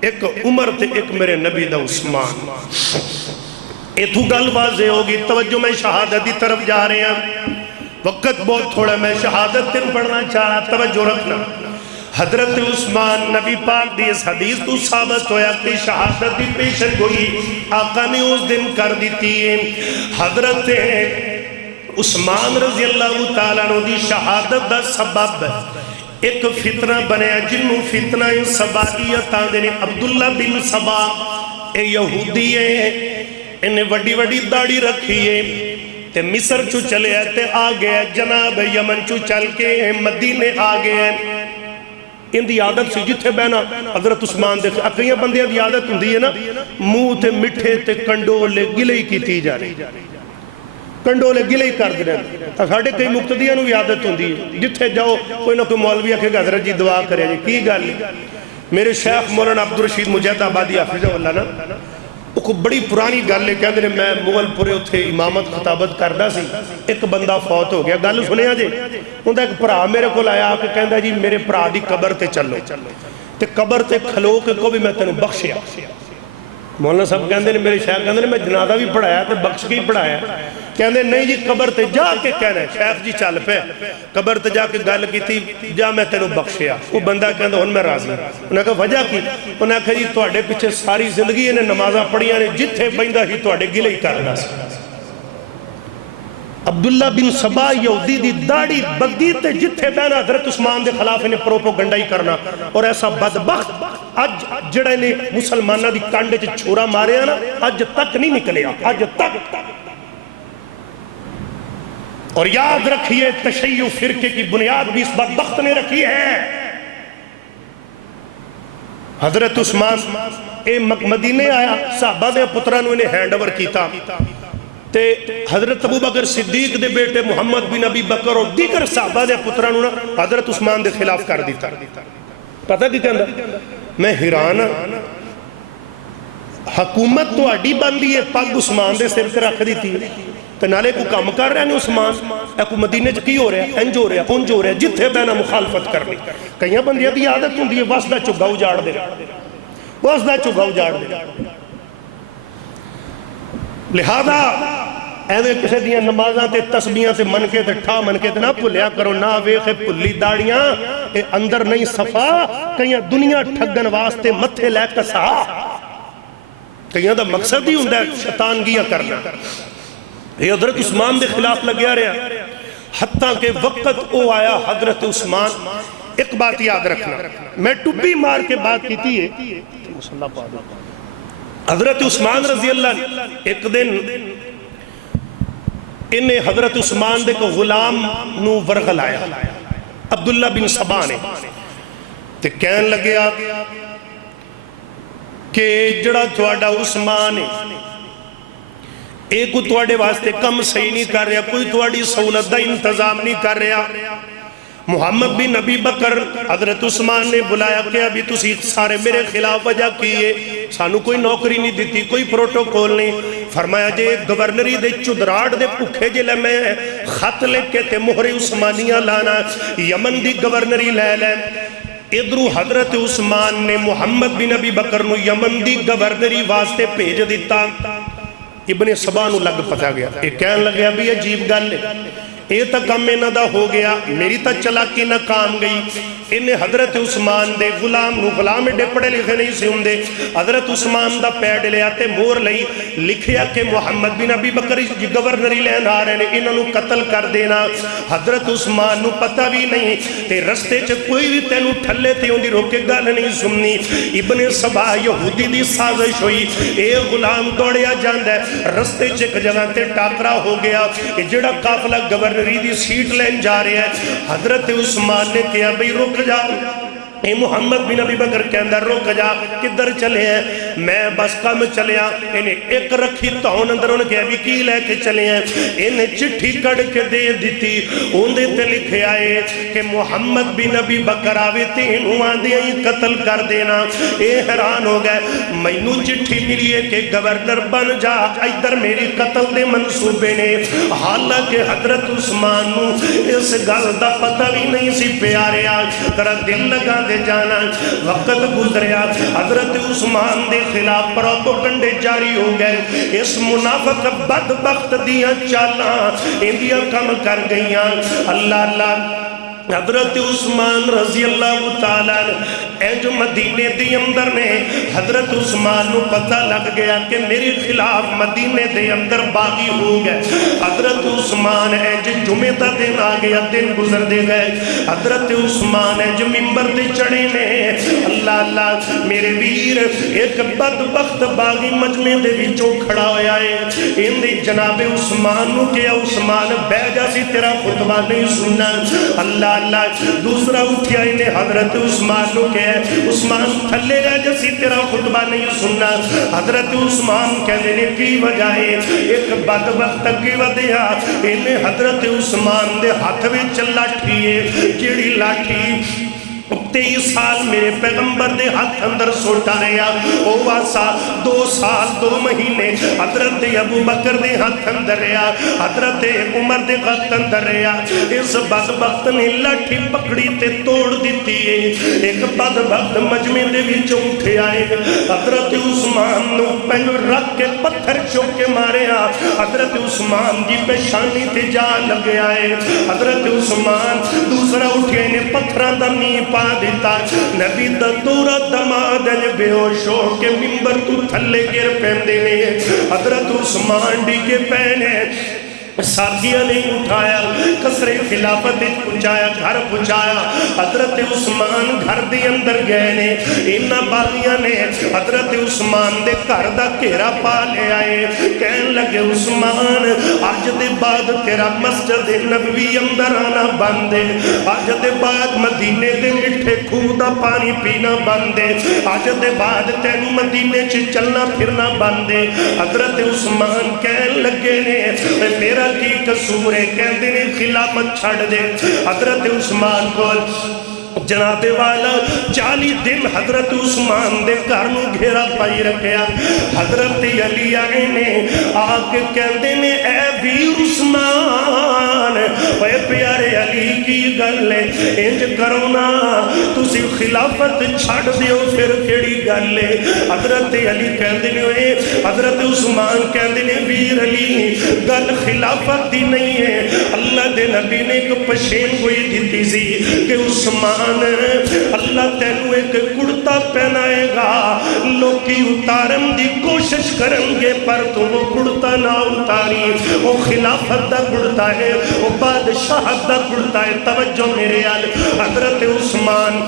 ایک عمر تے ایک میرے نبی دا عثمان ایتھو گل واضح ہوگی توجہ میں شہادت دی طرف جا رہے ہیں وقت بہت تھوڑا میں شہادت تن پڑھنا چاہا توجہ رکھنا حضرت عثمان نبی پاک دی اس حدیث تو ثابت ہویا کہ شہادت دی پیشن گوئی آقا نے اس دن کر دیتی ہے حضرت عثمان رضی اللہ تعالیٰ عنہ دی شہادت دا سبب ایک فتنہ بنیا جنہوں فتنہ سبائیت آدھنے عبداللہ بن سبا اے یہودی ہے انہیں وڈی وڈی داڑی رکھی ہے تے مصر چو چلے ہیں تے آگے جناب یمن چو چل کے مدینے آگے ان دی عادت سی جتھے بہنا حضرت عثمان دیکھ اکیاں بندیاں دی عادت ہوں دی ہے نا منہ تے مٹھے تے کنڈولے گلے کی تی جا رہی کنڈولے گلے کر دے رہے ساڑھے کئی مقتدیاں نو عادت ہوں دی جتھے جاؤ کوئی نہ کوئی مولوی آکھے گا حضرت جی دعا کرے جی کی گل میرے شیخ مولانا عبدالرشید مجید آبادی حافظہ اللہ نا وہ بڑی پرانی گل ہے کہندے نے میں مغل پورے اتھے امامت خطابت کردہ سی ایک بندہ فوت ہو گیا گل سنیا جی انہوں ایک پرا میرے کو لایا کہ کہندہ جی میرے پرا دی قبر تے چلو تے قبر تے کھلو کے کو بھی میں تینوں بخشیا. مولانا صاحب کہندے نے میرے شیخ کہندے نے میں جنازہ بھی پڑھایا تے بخش کے ہی پڑھایا. کہندے نہیں جی قبر تے جا کے کہنا ہے. شیخ جی چل پے قبر تے جا کے گل کیتی جا میں تینوں بخشیا. وہ بندہ کہندا ہن میں راضی. انہوں نے کہا وجہ کی؟ انہوں نے کہا جی تواڈے پیچھے ساری زندگی انہیں نمازاں پڑھیاں نے جتھے بیندا ہی تواڈے گلے ہی کردا سی. عبداللہ بن سبا یہودی دی داڑھی بگی تے جتھے بہنا حضرت عثمان دے خلاف انہیں پروپوگنڈا ہی کرنا. اور ایسا بدبخت اج جڑے نے مسلمانہ دی کانڈے چ چھورا مارے نا اج تک نہیں نکلیا اج تک. اور یاد رکھیے تشیع فرقے کی بنیاد بھی اس بدبخت نے رکھی ہے. حضرت عثمان مدینے آیا صحابہ دے پترانوں انہیں ہینڈ اوور کیتا تے حضرت ابو بکر صدیق دے بیٹے محمد بن ابی بکر اور دیگر صحابہ دے پترانوں حضرت عثمان دے خلاف کر دیتا. پتہ کی کہندا میں حیران حکومت تو اڈی بندی ہے پگ عثمان دے سر تے رکھ دیتی ہے تے نالے کو کم کر رہے ہیں عثمان اے کو مدینے چ کی ہو رہا ہے انج ہو رہا ہے انج ہو رہا ہے جتھے بہنا مخالفت کرنی. کئیاں بندیاں دی عادت ہوندی ہے وسدا چگا اجاڑ دے وسدا چگا اجاڑ دے. لہذا ایویں کسے دیاں نمازاں تے تسبیحاں تے من کے تے ٹھا من کے تے نہ بھلیا کرو. نہ ویکھے بھلی داڑیاں اے اندر نہیں صفا. کئیاں دنیا ٹھگن واسطے متھے لے کسا. کئیاں دا مقصد ہی ہوندا ہے شیطانگیاں کرنا. یہ حضرت عثمان دے خلاف لگیا رہا حتیٰ کہ وقت او آیا حضرت عثمان. ایک بات یاد رکھنا میں ٹبی مار کے بات کیتی ہے. حضرت عثمان رضی اللہ ایک دن انہیں حضرت عثمان دے کو غلام نو ورغل آیا عبداللہ بن سبا نے تے کہن لگیا کہ جڑا تواڈا عثمان ہے ایک کو تواڈے واسطے کم صحیح نہیں کر رہا کوئی تواڈی سہولت دا انتظام نہیں کر رہا. محمد بن ابی بکر حضرت عثمان نے بلایا کہ ابھی تسی سارے میرے خلاف وجہ کیے سانو کوئی نوکری نہیں دیتی کوئی پروٹوکول نہیں. فرمایا جے گورنری دے چدراڑ دے پکھے جے لے میں خط لے کے تے مہر عثمانیہ لانا یمن دی گورنری لے لے. ادھرو حضرت عثمان نے محمد بن ابی بکر نو یمن دی گورنری واسطے بھیج دیتا. ابن سبا نو لگ پتا گیا یہ کہن لگیا بھی عجیب گل ہے یہ تا کم انہاں دا ہو گیا میری تا چلاکی ناکام گئی. انہیں حضرت عثمان دے غلام نو غلام اڈے پڑھے لکھے نہیں سے ہوندے حضرت عثمان دا پیڈ لیا تے مور لئی لکھیا کہ محمد بن ابی بکر گورنری لین آ رہے ہیں انہاں نو قتل کر دینا. حضرت عثمان نو پتہ بھی نہیں تے رستے چ کوئی بھی تینو ٹھلے تے ہوندی روکے گل نہیں سننی. ابن سبا یہودی دی سازش ہوئی اے غلام دوڑیا جاندا ہے رستے چ ایک جگہ تے ٹاکرا ہو گیا کہ جڑا قافلہ گورنری دی سیٹ لین جا رہے ہیں. حضرت عثمان نے کہا بھئی رک جا. اے محمد بن ابی بکر کے اندر رک جا کدھر چلے ہیں میں بس کم چلیا. انہیں ایک رکھی تاؤن اندر انہیں کہا بھی کی لے کے چلے ہیں. انہیں چٹھی کڑ کے دے دیتی اندھے تے لکھے آئے کہ محمد بن ابی بکر آوے تینوں آندھے ہی قتل کر دینا. اے حیران ہو گئے مینو چٹھی ملیے کہ گورنر بن جا ادھر میری قتل دے منصوبے نے. حالانکہ حضرت عثمان نو اس گل دا پتہ بھی نہیں سی پیارے ترا دل لگا دے جانا. وقت گزریا حضرت عثمان دے خلاف پروپیگنڈے جاری ہو گئے. اس منافق بدبخت دیاں چالاں اندیاں کم کر گئیاں. اللہ اللہ حضرت عثمان رضی اللہ تعالیٰ اے جو مدینے دی اندر نے حضرت عثمان نو پتہ لگ گیا کہ میرے خلاف مدینے دے اندر باغی ہو گئے. حضرت عثمان اے جو جمعہ دا دن آ گیا دن گزر دے گئے. حضرت عثمان اے جو ممبر دے چڑھے نے اللہ اللہ میرے ویر ایک بدبخت باغی مجمع دے وچوں کھڑا ہویا ہے. ان دی جناب عثمان نو کیا عثمان بہ جا سی تیرا خطبہ نہیں سننا. اللہ اللہ دوسرا اٹھیا انہیں حضرت عثمان نو کہے عثمان تھلے رہ جیسی تیرا خطبہ نہیں سننا. حضرت عثمان کہنے نے کی وجہ ہے ایک بدبخت کی وجہ انہیں حضرت عثمان دے ہاتھ میں لاٹھی ہے جیڑی لاٹھی 23 سال میرے پیغمبر دے ہاتھ اندر سوٹا رہا، او واسا 2 سال 2 مہینے حضرت ابو بکر دے ہاتھ اندر رہا، حضرت عمر دے ہاتھ اندر رہا۔ اس بدبخت نے لاٹھی پکڑی تے توڑ دیتی ہے، ایک بدبخت مجمع دے وچ اٹھے آئے، حضرت عثمان نو پہلو رکھ کے پتھر چوک کے ماریا، حضرت عثمان دی پیشانی تے جا لگے آئے، حضرت عثمان دوسرا اٹھے نے پتھران دا نی پا دیتا، نبی دا دورہ دمادن بے ہوش ہو کے ممبر تو تھلے گر پہندے نے، حضرت عثمان ڈی کے پہنے ساتھیاں نے اٹھایا، قصر خلافت پہنچایا، گھر پہنچایا، حضرت عثمان گھر دے اندر گئے نے، انہاں باغیاں نے حضرت عثمان دے گھر دا گھیرا پا لے آئے، کہن لگے عثمان آج دے بعد تیرا مسجد نبوی اندر آنا بندے، آج دے بعد مدینے دے مٹھے کھوہ دا پانی پینا بندے، آج دے بعد تینو مدینے چ چلنا پھرنا بندے۔ حضرت عثمان کہن لگے نے میرا کی قصور ہے، کہندے نے خلافت چھڑ دے۔ حضرت عثمان کو جناب والا 40 دن حضرت عثمان دے گھر نو گھیرا پائی رکھیا، حضرت علی آئے نے آکے کہندے نے اے ویر عثمان، اے پیارے علی کی گل ہے، انج کرو نا تسی خلافت چھڑ دیو پھر کیڑی گل ہے۔ حضرت علی کہندے نے اے حضرت عثمان کہندے نے ویر علی گل خلافت دی نہیں ہے، اللہ دے نبی نے ایک پشین کوئی دیتی سی کہ عثمان اللہ تینو ایک کڑتا پہنائے گا، لوکی اتارن دی کوشش کریں گے پر تو وہ کڑتا نہ اتاری، وہ خلافت دا کڑتا ہے، وہ بادشاہت دا کڑتا ہے۔ توجہ میرے آل، حضرت عثمان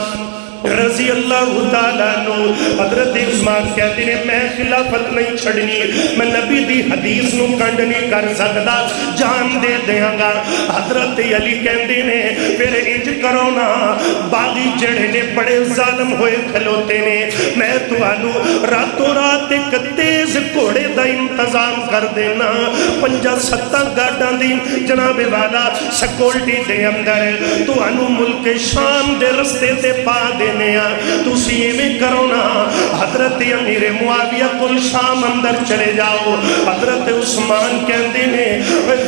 رضی اللہ تعالیٰ عنہ، حضرت عثمان کہتے ہیں میں خلافت نہیں چھڑنی، میں نبی دی حدیث نو کنڈ نہیں کر سکتا، جان دے دیاں گا۔ حضرت علی کہتے ہیں پھر انج کرو نا باغی جڑے نے بڑے ظالم ہوئے کھلوتے نے، میں تو آنو راتوں رات ایک تیز گھوڑے دا انتظام کر دینا، 5-7 گاڑاں دی جناب والا سکولٹی دے اندر تو آنو ملک شام دے رستے تے پا دے تُسی میں کرو نا، حضرت امیر معاویہ کل شام اندر چلے جاؤ۔ حضرت عثمان کہندے نے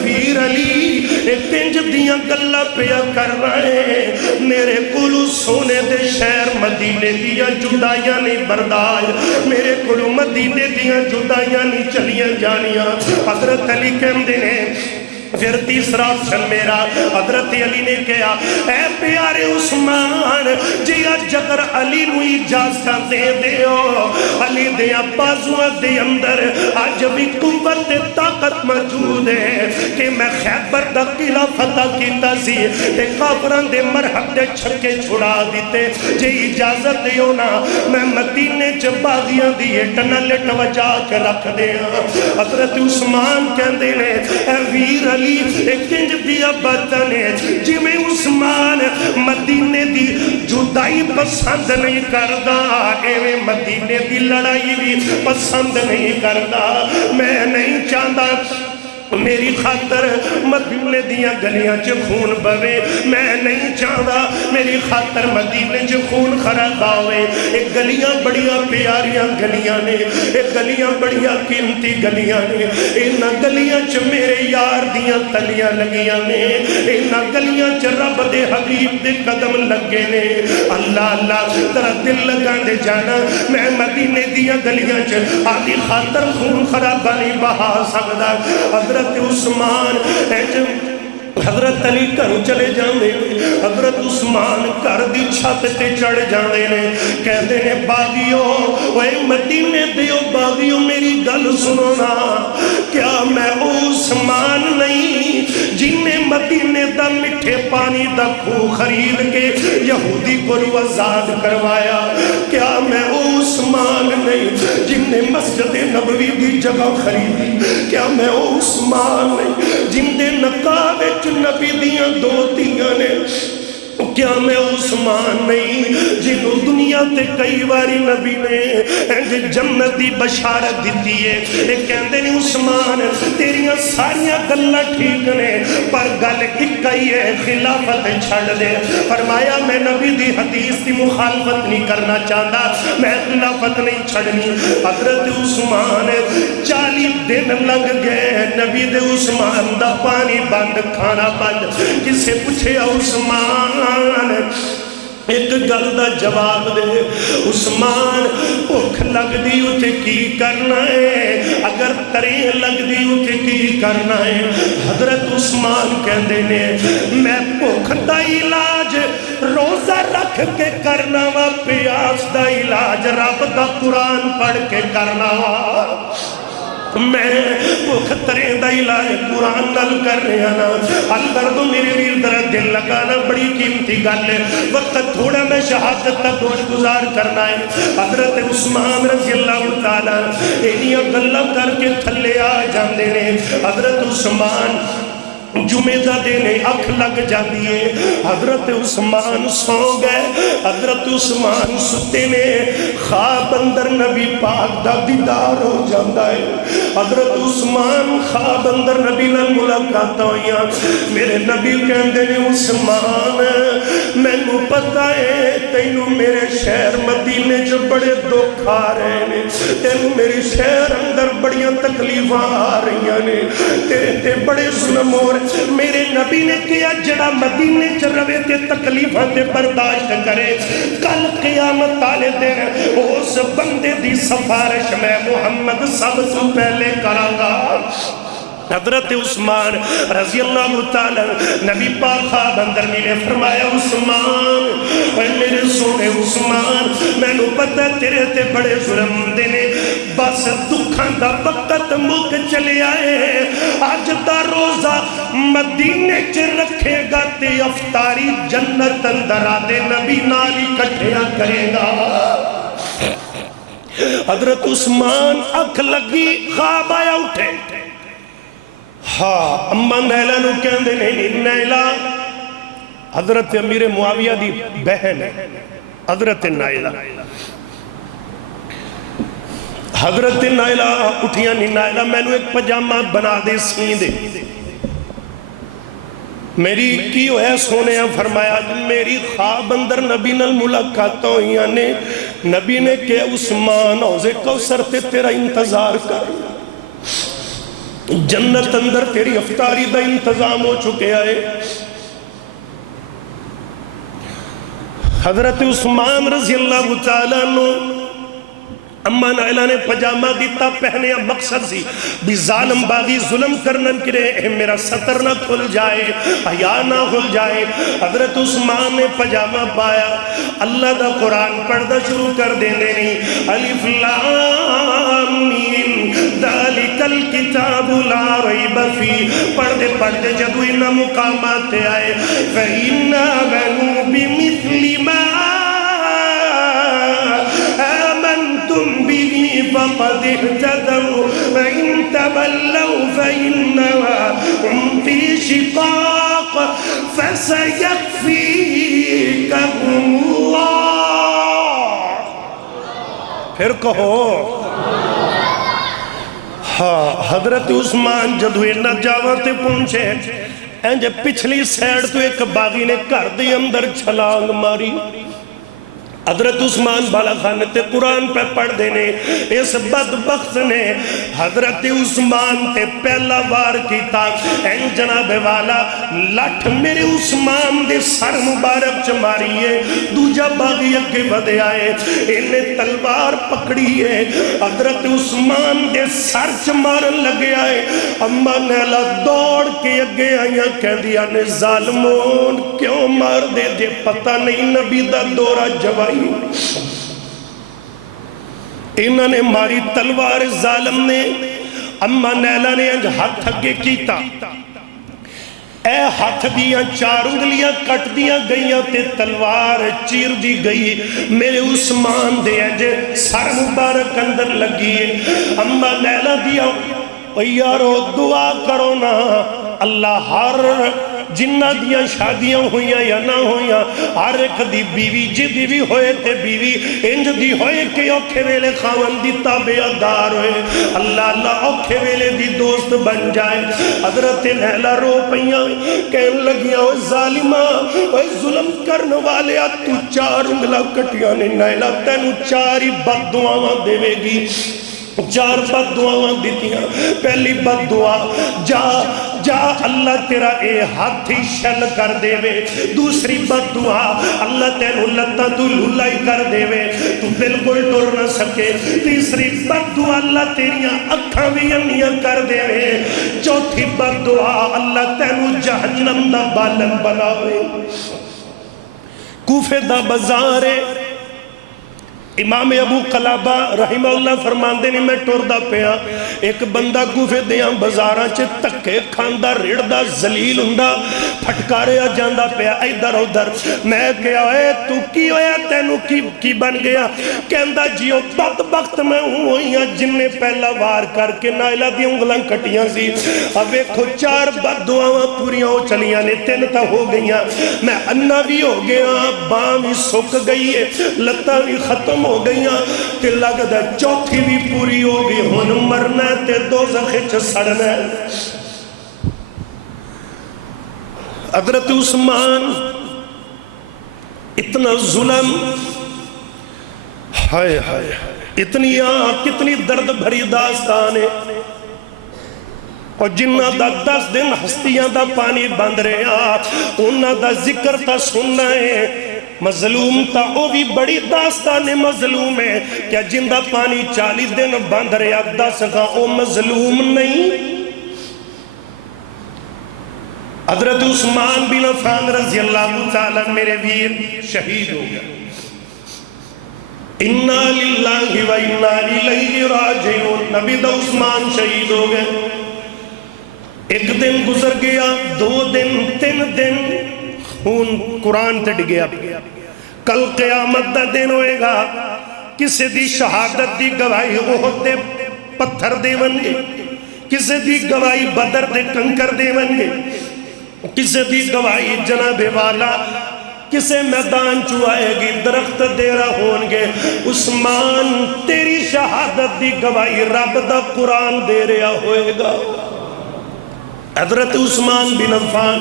ویر علی ایک انج دیاں گلہ پیا کر رہے، میرے کلو سونے دے شہر مدینے دیاں جدائیاں نہیں برداشت، میرے کلو مدینے دیاں جدائیاں نہیں چلیاں جانیاں۔ حضرت علی کہندے نے پھر تیسرا آپشن میرا، حضرت علی نے کہا اے پیارے عثمان جی جگر علی نو اجازت دے دیو، علی دیا بازوہ دے اندر آج بھی قوت طاقت موجود ہے کہ میں خیبر دا قلعہ فتح کیتا سی تے کافران دے مرحب دے چھکے چھڑا دیتے، جی اجازت دیو نا میں مدینے چ باغیاں دیئے ٹنل توجہ کے رکھ دیا۔ حضرت عثمان کہندے نے اے ویر علی ایک انج دیا باتنے جی میں عثمان مدینے دی جدائی پسند نہیں کردہ، ایویں مدینے دی لڑائی بھی پسند نہیں کردہ، میں نہیں چاہتا میری خاطر مدینے دیاں گلیاں چ خون بوے، میں نہیں چاہتا میری خاطر مدینے چ خون خراب ہوئے۔ ایک گلیاں بڑیاں پیاریاں گلیاں نے، ایک گلیاں بڑیاں قیمتی گلیاں نے، انہاں گلیاں چ میرے یار دیاں تلیاں لگیاں نے، انہاں گلیاں چ رب دے حبیب دے قدم لگے نے۔ اللہ اللہ ترا دل لگا دے جانا، میں مدینے دیاں گلیاں چ آدھی خاطر خون خراب نہیں بہا سکتا۔ حضرت عثمان حضرت علی گھر چلے جاندے، حضرت عثمان گھر دی چھت تے چڑھ جاندے نے، کہندے نے باغیو اے مدینے دیو باغیو میری گل سنو نا، کیا میں عثمان نہیں جن نے مدینے دا مٹھے پانی دا کھوہ خرید کے یہودی کو آزاد کروایا؟ کیا میں عثمان نہیں جن نے مسجد نبوی دی جگہ خریدی؟ کیا میں عثمان نہیں جن دے نکاح وچ نبی دیاں 2 دھیاں نے کیا میں عثمان نہیں جنہوں دنیا تے کئی باری نبی نے جنت دی بشارت دیتی ہے؟ ایک کہندے نہیں عثمان تیریاں ساریاں گلاں ٹھیک نے پر گل ایک ہی ہے، خلافت چھڑ دے۔ فرمایا میں نبی دی حدیث دی مخالفت نہیں کرنا چاہتا، میں خلافت نہیں چھڑنی۔ حضرت عثمان 40 دن لگ گئے نبی دے عثمان دا پانی بند کھانا بند۔ کسے پوچھے عثمان ایک گل دا جواب دے، عثمان بھوک لگ دی اتے کی کرنا ہے؟ اگر ترین لگ دی اتے کی کرنا ہے؟ حضرت عثمان کہندے نے میں بھوک دا علاج روزہ رکھ کے کرنا وا، پیاس دا علاج رب دا قرآن پڑھ کے کرنا وا۔ میں بھوک ترے دا علاج قرآن نال کر رہا نا۔ الدرد میرے ویر درد دل لگانا بڑی قیمتی گل ہے، وقت تھوڑا میں شہادت تک گوش گزار کرنا ہے۔ حضرت عثمان رضی اللہ تعالیٰ انہیاں گلہ کر کے تھلے آ جاندے نے۔ حضرت عثمان جمعہ دا دینے اکھ لگ جاتی ہے، حضرت عثمان سو گئے۔ حضرت عثمان ستے نے خواب اندر نبی پاک دا دیدار ہو جاندہ ہے۔ حضرت عثمان خواب اندر نبی نال ملاقات ہوئیاں، میرے نبی کہندے نے عثمان میں نو پتہ ہے تینوں میرے شہر مدینے جو بڑے دکھ آ رہے ہیں، تینوں میرے شہر اندر بڑیاں تکلیفاں آ رہی ہیں، تیرے تے بڑے ظلم ہو رہے۔ میرے نبی نے کیا جڑا مدینے چ روے تے تکلیفاں تے برداشت کرے، کل قیامت آلے دن اس بندے دی سفارش میں محمد سب سے پہلے کروں گا۔ حضرت عثمان رضی اللہ تعالیٰ نبی پاک خواب اندر ملے، فرمایا عثمان اے میرے سونے عثمان میں نو پتہ تیرے تے بڑے ظلم دینے، بس دکھان دا وقت مک چلے آئے، آج دا روزہ مدینے چ رکھے گا تے افطاری جنت اندر آدے نبی نالی کٹھیاں کرے گا۔ حضرت عثمان اکھ لگی خواب آیا اٹھے، ہاں اممہ نیلہ نو کہندے نہیں، نیلہ حضرت امیر معاویہ دی بہن ہے، حضرت نیلہ حضرت نیلہ اٹھیاں نہیں، نیلہ میں نے ایک پجامہ بنا دے سی دے، میری کی ہوئے سونے ہیں؟ فرمایا میری خواب اندر نبی نال ملاقات ہوئیاں نے، نبی نے کہ عثمان اوزے کوثر تے تیرا انتظار کر، جنت اندر تیری افطاری دا انتظام ہو چکے آئے۔ حضرت عثمان رضی اللہ تعالیٰ نو اما نائلہ نے پجامہ دیتا پہنے مقصد سی بھی ظالم باغی ظلم کرنن کرے میرا ستر نہ کھل جائے، حیا نہ کھل جائے۔ حضرت عثمان نے پجامہ پایا، اللہ دا قرآن پڑھنا شروع کر دینے نہیں، الف لام میم ذالک الکتاب لا ریب فیہ، پڑھ دے جدو انہا مقامات آئے، فَإِنَّا آمَنُوا بِمِثْلِ مَا آمَنْتُمْ بِهِ فَقَدِ اهْتَدَوْا وَإِن تَوَلَّوْا فَإِنَّمَا هُمْ فِي شِقَاقٍ فَسَيَكْفِيكَهُمُ اللَّهُ۔ پھر کہو ہاں۔ حضرت عثمان جدو اینا جاواتے پہنچے، انجھے پچھلی سیڑ تو ایک باغی نے کر دی اندر چھلانگ ماری۔ حضرت عثمان بالا خانے تے قرآن پہ پڑھ دینے، اس بدبخت نے حضرت عثمان تے پہلا وار کیتا، این جناب والا لٹھ میرے عثمان دے سر مبارک چماریے، دوجہ باغی اگے بدے آئے، انہیں تلوار پکڑی ہے، حضرت عثمان دے سر چمارن لگے آئے، اما نیلہ دوڑ کے اگے آئیاں کہہ دیا نے ظالمون کیوں مار دے دے پتہ نہیں نبی دا دورہ جوائی، انہوں نے ماری تلوار ظالم نے، اما نیلہ نے انج ہاتھ اگے کیتا، اے ہاتھ دیاں چار انگلیاں کٹ دیاں گئیاں تے تلوار چیر دی گئی، میرے عثمان دے انج سر مبارک اندر لگی ہے، اما نیلہ دیاں یارو دعا کرو نا اللہ ہر جنہ دیاں شادیاں ہویاں یا نہ ہویاں ہر ایک دی بیوی جدی بھی ہوئے تے بیوی انج دی ہوئے کہ اوکھے ویلے خاون دی تابعدار ہوئے اللہ اللہ اوکھے ویلے دی دوست بن جائے حضرت لیلا رو پئیاں کہن لگیاں اوہ ظالمہ اوہ ظلم کرن والے تو 4 انگلا کٹیاں نے لیلا تینو 4 ہی بد دعاواں دے گی 4 بد دعاواں دیتیاں پہلی بد دعا جا اللہ تیرا اے ہاتھ ہی شل کر دے وے دوسری بد دعا اللہ تینو لتا تو لولائی کر دے وے تو بالکل ٹر نہ سکے تیسری بد دعا اللہ تیریاں اکھاں بھی انیاں کر دے وے چوتھی بد دعا اللہ تینو جہنم دا بالن بناوے کوفے دا بازارے امام ابو قلابہ رحمہ اللہ فرماندے نے میں ٹردہ پیا ایک بندہ کوفے دیاں بازاراں چے تکے کھاندہ ریڑدہ زلیل ہندہ پھٹکارے جاندہ پیا ادھر ادھر میں کہا اے تو کی ہویا تینو کی بن گیا کہندہ جیو بدبخت میں ہوئیاں جن نے پہلا وار کر کے نائلہ دی انگلاں کٹیاں سی اب ایکھو 4 بد دعاواں پوریاں ہو چلیاں نے 3 تا ہو گئیاں میں انہ بھی ہو گیا باں بھی سک گئی ہے لتا بھی ختم ہو گئیاں تے لگتا چوتھی بھی پوری ہو گئی ہن مرنا تے دوزخ چ سڑنا حضرت عثمان اتنا ظلم ہائے ہائے اتنی کتنی درد بھری داستان ہے اور جنہ دا 10 دن ہستیاں دا پانی بند رہا انہ دا ذکر تا سننا ہے مظلوم تا او بھی بڑی داستان مظلوم ہے کیا جندہ پانی 40 دن بند رہا 10 کا او مظلوم نہیں حضرت عثمان بن عفان رضی اللہ تعالیٰ میرے ویر شہید ہو گیا اِنَّا لِلَّهِ وَإِنَّا إِلَيْهِ رَاجِعُونَ نبی دا عثمان شہید ہو گئے ایک دن گزر گیا 2 دن 3 دن خون قرآن تڑ گیا کل قیامت دا دن ہوئے گا کسے دی شہادت دی گواہی احد دے پتھر دے ونگے کسے دی گواہی بدر دے کنکر دے ونگے کسے دی گواہی جناب والا کسے میدان چوائے گی درخت دیرہ ہونگے عثمان تیری شہادت دی گواہی رب دا قرآن دے رہا ہوئے گا حضرت عثمان بن عفان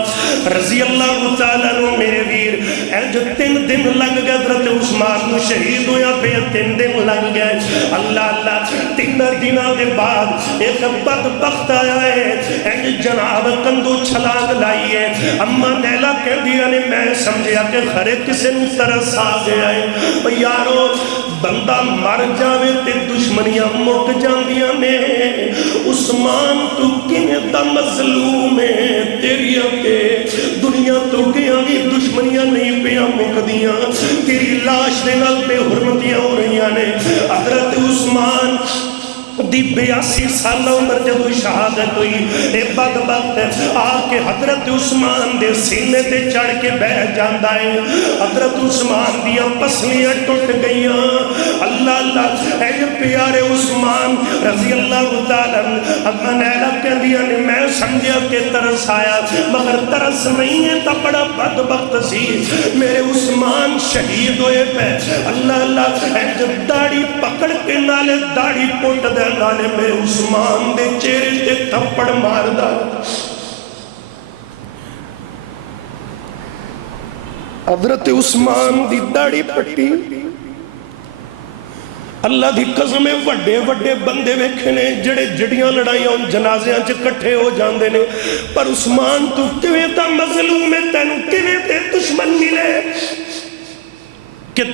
رضی اللہ تعالیٰ عنہ میرے ویر اے جو 3 دن لگ گئے حضرت عثمان شہید ہویا پہ 3 دن لگ گئے اللہ اللہ 3 دنوں کے بعد ایک بدبخت آیا ہے اے جناب کندو چھلانگ لائی ہے اما نیلا کہہ دیا نے میں سمجھیا کہ خرے کسے نو ترس آ گیا ہے یارو بندہ مر جاوے تے دشمنیاں مک جاندیاں نے عثمان تو کنے دا مظلوم ہے تیری کے دنیا تو گیا بھی دشمنیاں نہیں پیاں مکدیاں تیری لاش دے نال بے حرمتیاں ہو رہیاں نے حضرت عثمان دی 82 سالہ عمر جب شہادت ہوئی اے بدبخت آکے حضرت عثمان دے سینے تے چڑھ کے بہ جاندہ ہے حضرت عثمان دیاں پسلیاں ٹوٹ گئیاں اللہ اللہ اے پیارے عثمان رضی اللہ تعالیٰ اما نیلہ کہہ دیا نے میں سمجھا کہ ترس آیا مگر ترس نہیں ہے تا بڑا بدبخت سی میرے عثمان شہید ہوئے پہ اللہ اللہ اے جب داڑی پکڑ کے نالے داڑی پوٹ دے نالے میں عثمان دے چہرے تے تھپڑ مار دا حضرت عثمان دی داڑی پٹی اللہ دی قسم وڈے وڈے بندے ویکھنے جڑے جڑیاں لڑائیاں ان جنازیاں چ کٹھے ہو جاندے نے پر عثمان تو کیویں دا مظلوم ہے تینوں کیویں تے دشمن ملے کہ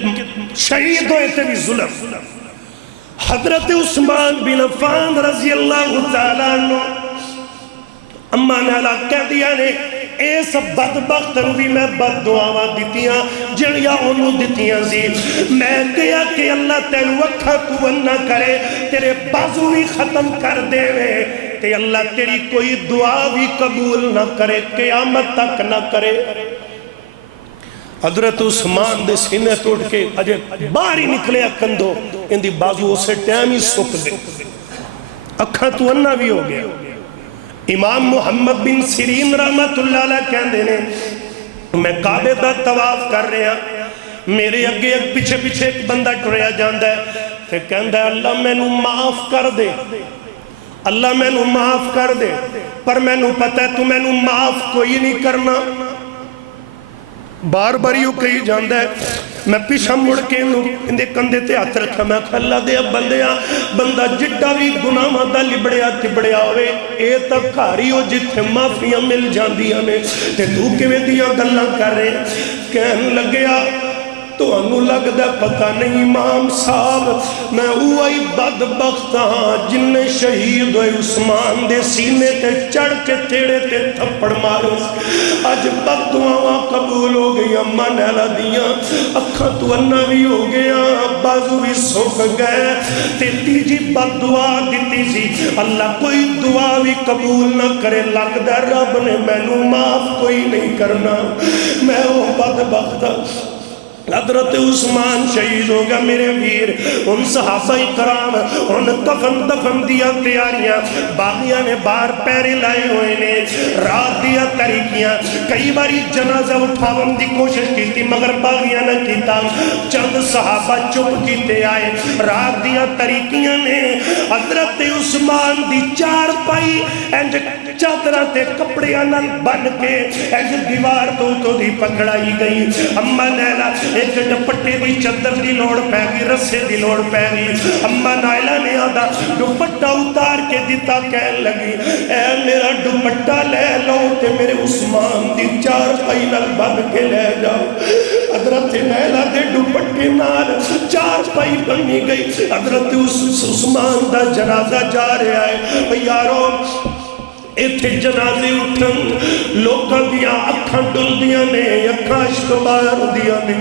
شہید ہوئے تے بھی ظلم حضرت عثمان بن عفان رضی اللہ تعالیٰ عنہ اما نالا کہہ دیا نے ایس بدبخت بھی میں بد دعاواں دیتیاں جڑیاں انہوں دیتیاں سی میں کہیا کہ اللہ تینو اکھا تو نہ کرے تیرے بازو بھی ختم کر دے وے تے اللہ تیری کوئی دعا بھی قبول نہ کرے قیامت تک نہ کرے حضرت عثمان دے سینے توڑ کے اجے باہر ہی نکلے کندھو ان دی بازو اسے ٹائم ہی سک دے اکھاں تو انہ بھی ہو گیا امام محمد بن سیرین رحمت اللہ علیہ کہندے نے میں کعبے دا طواف کر رہا میرے اگے ایک پیچھے پیچھے ایک بندہ ٹریا جاندا ہے تے کہندا ہے اللہ مینوں معاف کر دے اللہ مینوں معاف کر دے پر مینوں پتہ ہے تو مینوں معاف کوئی نہیں کرنا بار بار یوں کہی جاندا ہے میں پیچھا مڑ کے اندے کندھے تے ہاتھ رکھا میں اللہ دے بندیاں بندہ جڈا بھی گناہاں دا لبڑیا تبڑیا ہوئے اے تک کھاری ہو جتھے معافیاں مل جاندیاں نے تے تو کیویں دیاں گلاں کر رہے کہن لگیا تو انہوں لگدا پتہ نہیں امام صاحب میں اوہی بدبخت ہاں جن نے شہید ہوئے عثمان دے سینے تے چڑھ کے تیڑے تے تھپڑ مارے آج بد دعاواں قبول ہو گئی اماں نیلا دیاں اکھاں تو انہ بھی ہو گیا بازو بھی سوکھ گئے تے تیجی بد دعا دیتی سی اللہ کوئی دعا بھی قبول نہ کرے لگدا رب نے مینوں معاف کوئی نہیں کرنا میں وہ بدبخت حضرت عثمان شہید ہوگا میرے ویر ان صحابہ کرام ان کفن دفن دیا تیاریاں باغیاں نے بار پیرے لائے ہوئے نے رات دیا طریقیاں کئی باری جنازہ اٹھاون دی کوشش کی تھی مگر باغیاں نہ کیتا چند صحابہ چپ کیتے آئے رات دیا طریقیاں نے حضرت عثمان دی چار پائی انج چادرہ تے کپڑیاں نال بن کے انج دیوار تو دی پکڑائی گئی اماں نیلا ایک ڈپٹے دی چادر دی لوڑ پہ گئی رسے دی لوڑ پہ گئی اماں نائلہ نے آدھا ڈپٹا اتار کے دیتا کہن لگی اے میرا ڈپٹا لے لو تے میرے عثمان دی چار پائی نال بن کے لے جاؤ حضرت نائلہ دے ڈپٹے نال چار پائی بنی گئی حضرت عثمان دا جنازہ جا رہا ہے یارو ایتھے جنازے اٹھن لوکاں دیاں اکھاں ڈل دیاں نے اکھاں اشکبار دیاں نے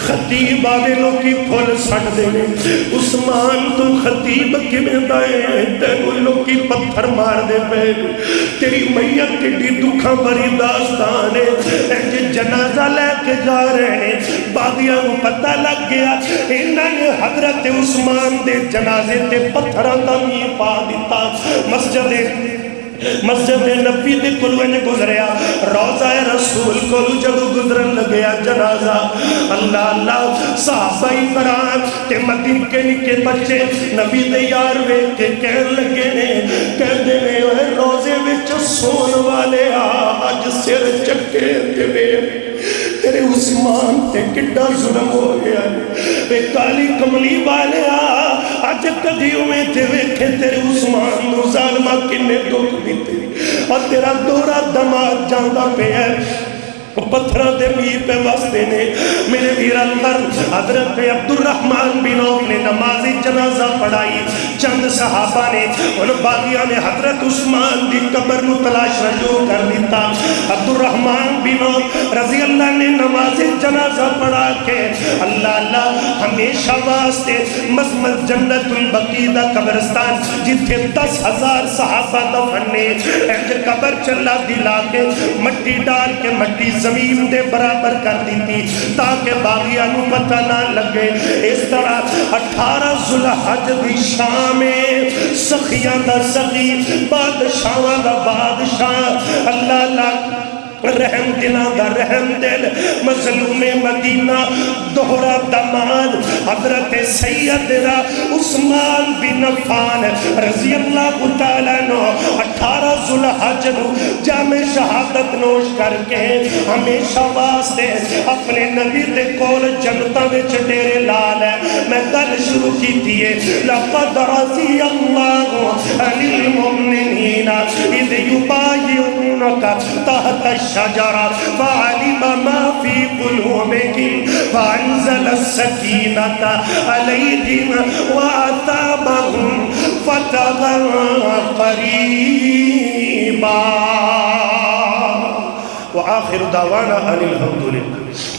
خطیب آوے لوکی پھول سٹ دے نے عثمان تو خطیب کیویں دائے تینوں لوکی پتھر مار دے پے تیری میت کڈی دکھاں بھری داستان ہے انج جنازہ لے کے جا رہے ہیں باغیاں کو پتہ لگ گیا انہاں نے حضرت عثمان دے جنازے تے پتھراں دا میل پا دیتا مسجد نبی دے کلویں گزریا روضہ رسول کلو جدو گزرن لگیا جنازہ اللہ اللہ صحابہ کرام تے مدینہ کے بچے نبی دے یار ویکھ کے کہن لگے نے کہندے نے اے روزے وچ سون والے اج سر چکے تے ویکھ تیرے عثمان تے کڈا ظلم ہو گیا اے کالی کملی والے آج کدی میں تے ویکھے تیرے عثمان نو ظالمہ کنے دکھ دیتے اور تیرا دورہ دماغ جاندہ پہ ہے پتھرہ دے میر پہ واسطے نے میرے ویر اندر حضرت عبد الرحمن بن عوف نے نماز جنازہ پڑھائی چند صحابہ نے ان باغیاں نے حضرت عثمان دی قبر نو تلاش رجوع کر دیتا عبد الرحمن بن عوف رضی اللہ نے نماز جنازہ پڑھا کے اللہ اللہ ہمیشہ واسطے مزمل جنت البقیدہ قبرستان جتھے 10,000 صحابہ دفن نے ایک قبر چلا دلا کے مٹی ڈال کے مٹی زمین دے برابر کر دی تھی تاکہ باغیاں نو پتہ نہ لگے اس طرح 18 ذوالحج دی شام سخیاں دا سخی بادشاہاں دا بادشاہ اللہ اللہ رحم دلاں دا رحم دل مظلوم مدینہ دوہرا دماد حضرت سیدنا عثمان بن عفان رضی اللہ تعالیٰ عنہ 18 ذوالحج نو جامع شہادت نوش کر کے ہمیشہ واسطے اپنے نبی دے کول جنتاں وچ ڈیرے لال ہے میں گل شروع کی تھی لقد رضی اللہ عن المؤمنین اذ یبایعونک تحت الشجرة فعلم ما في قلوبهم فأنزل السكينة عليهم وأثابهم فتحا قريبا وآخر دعوانا أن الحمد لله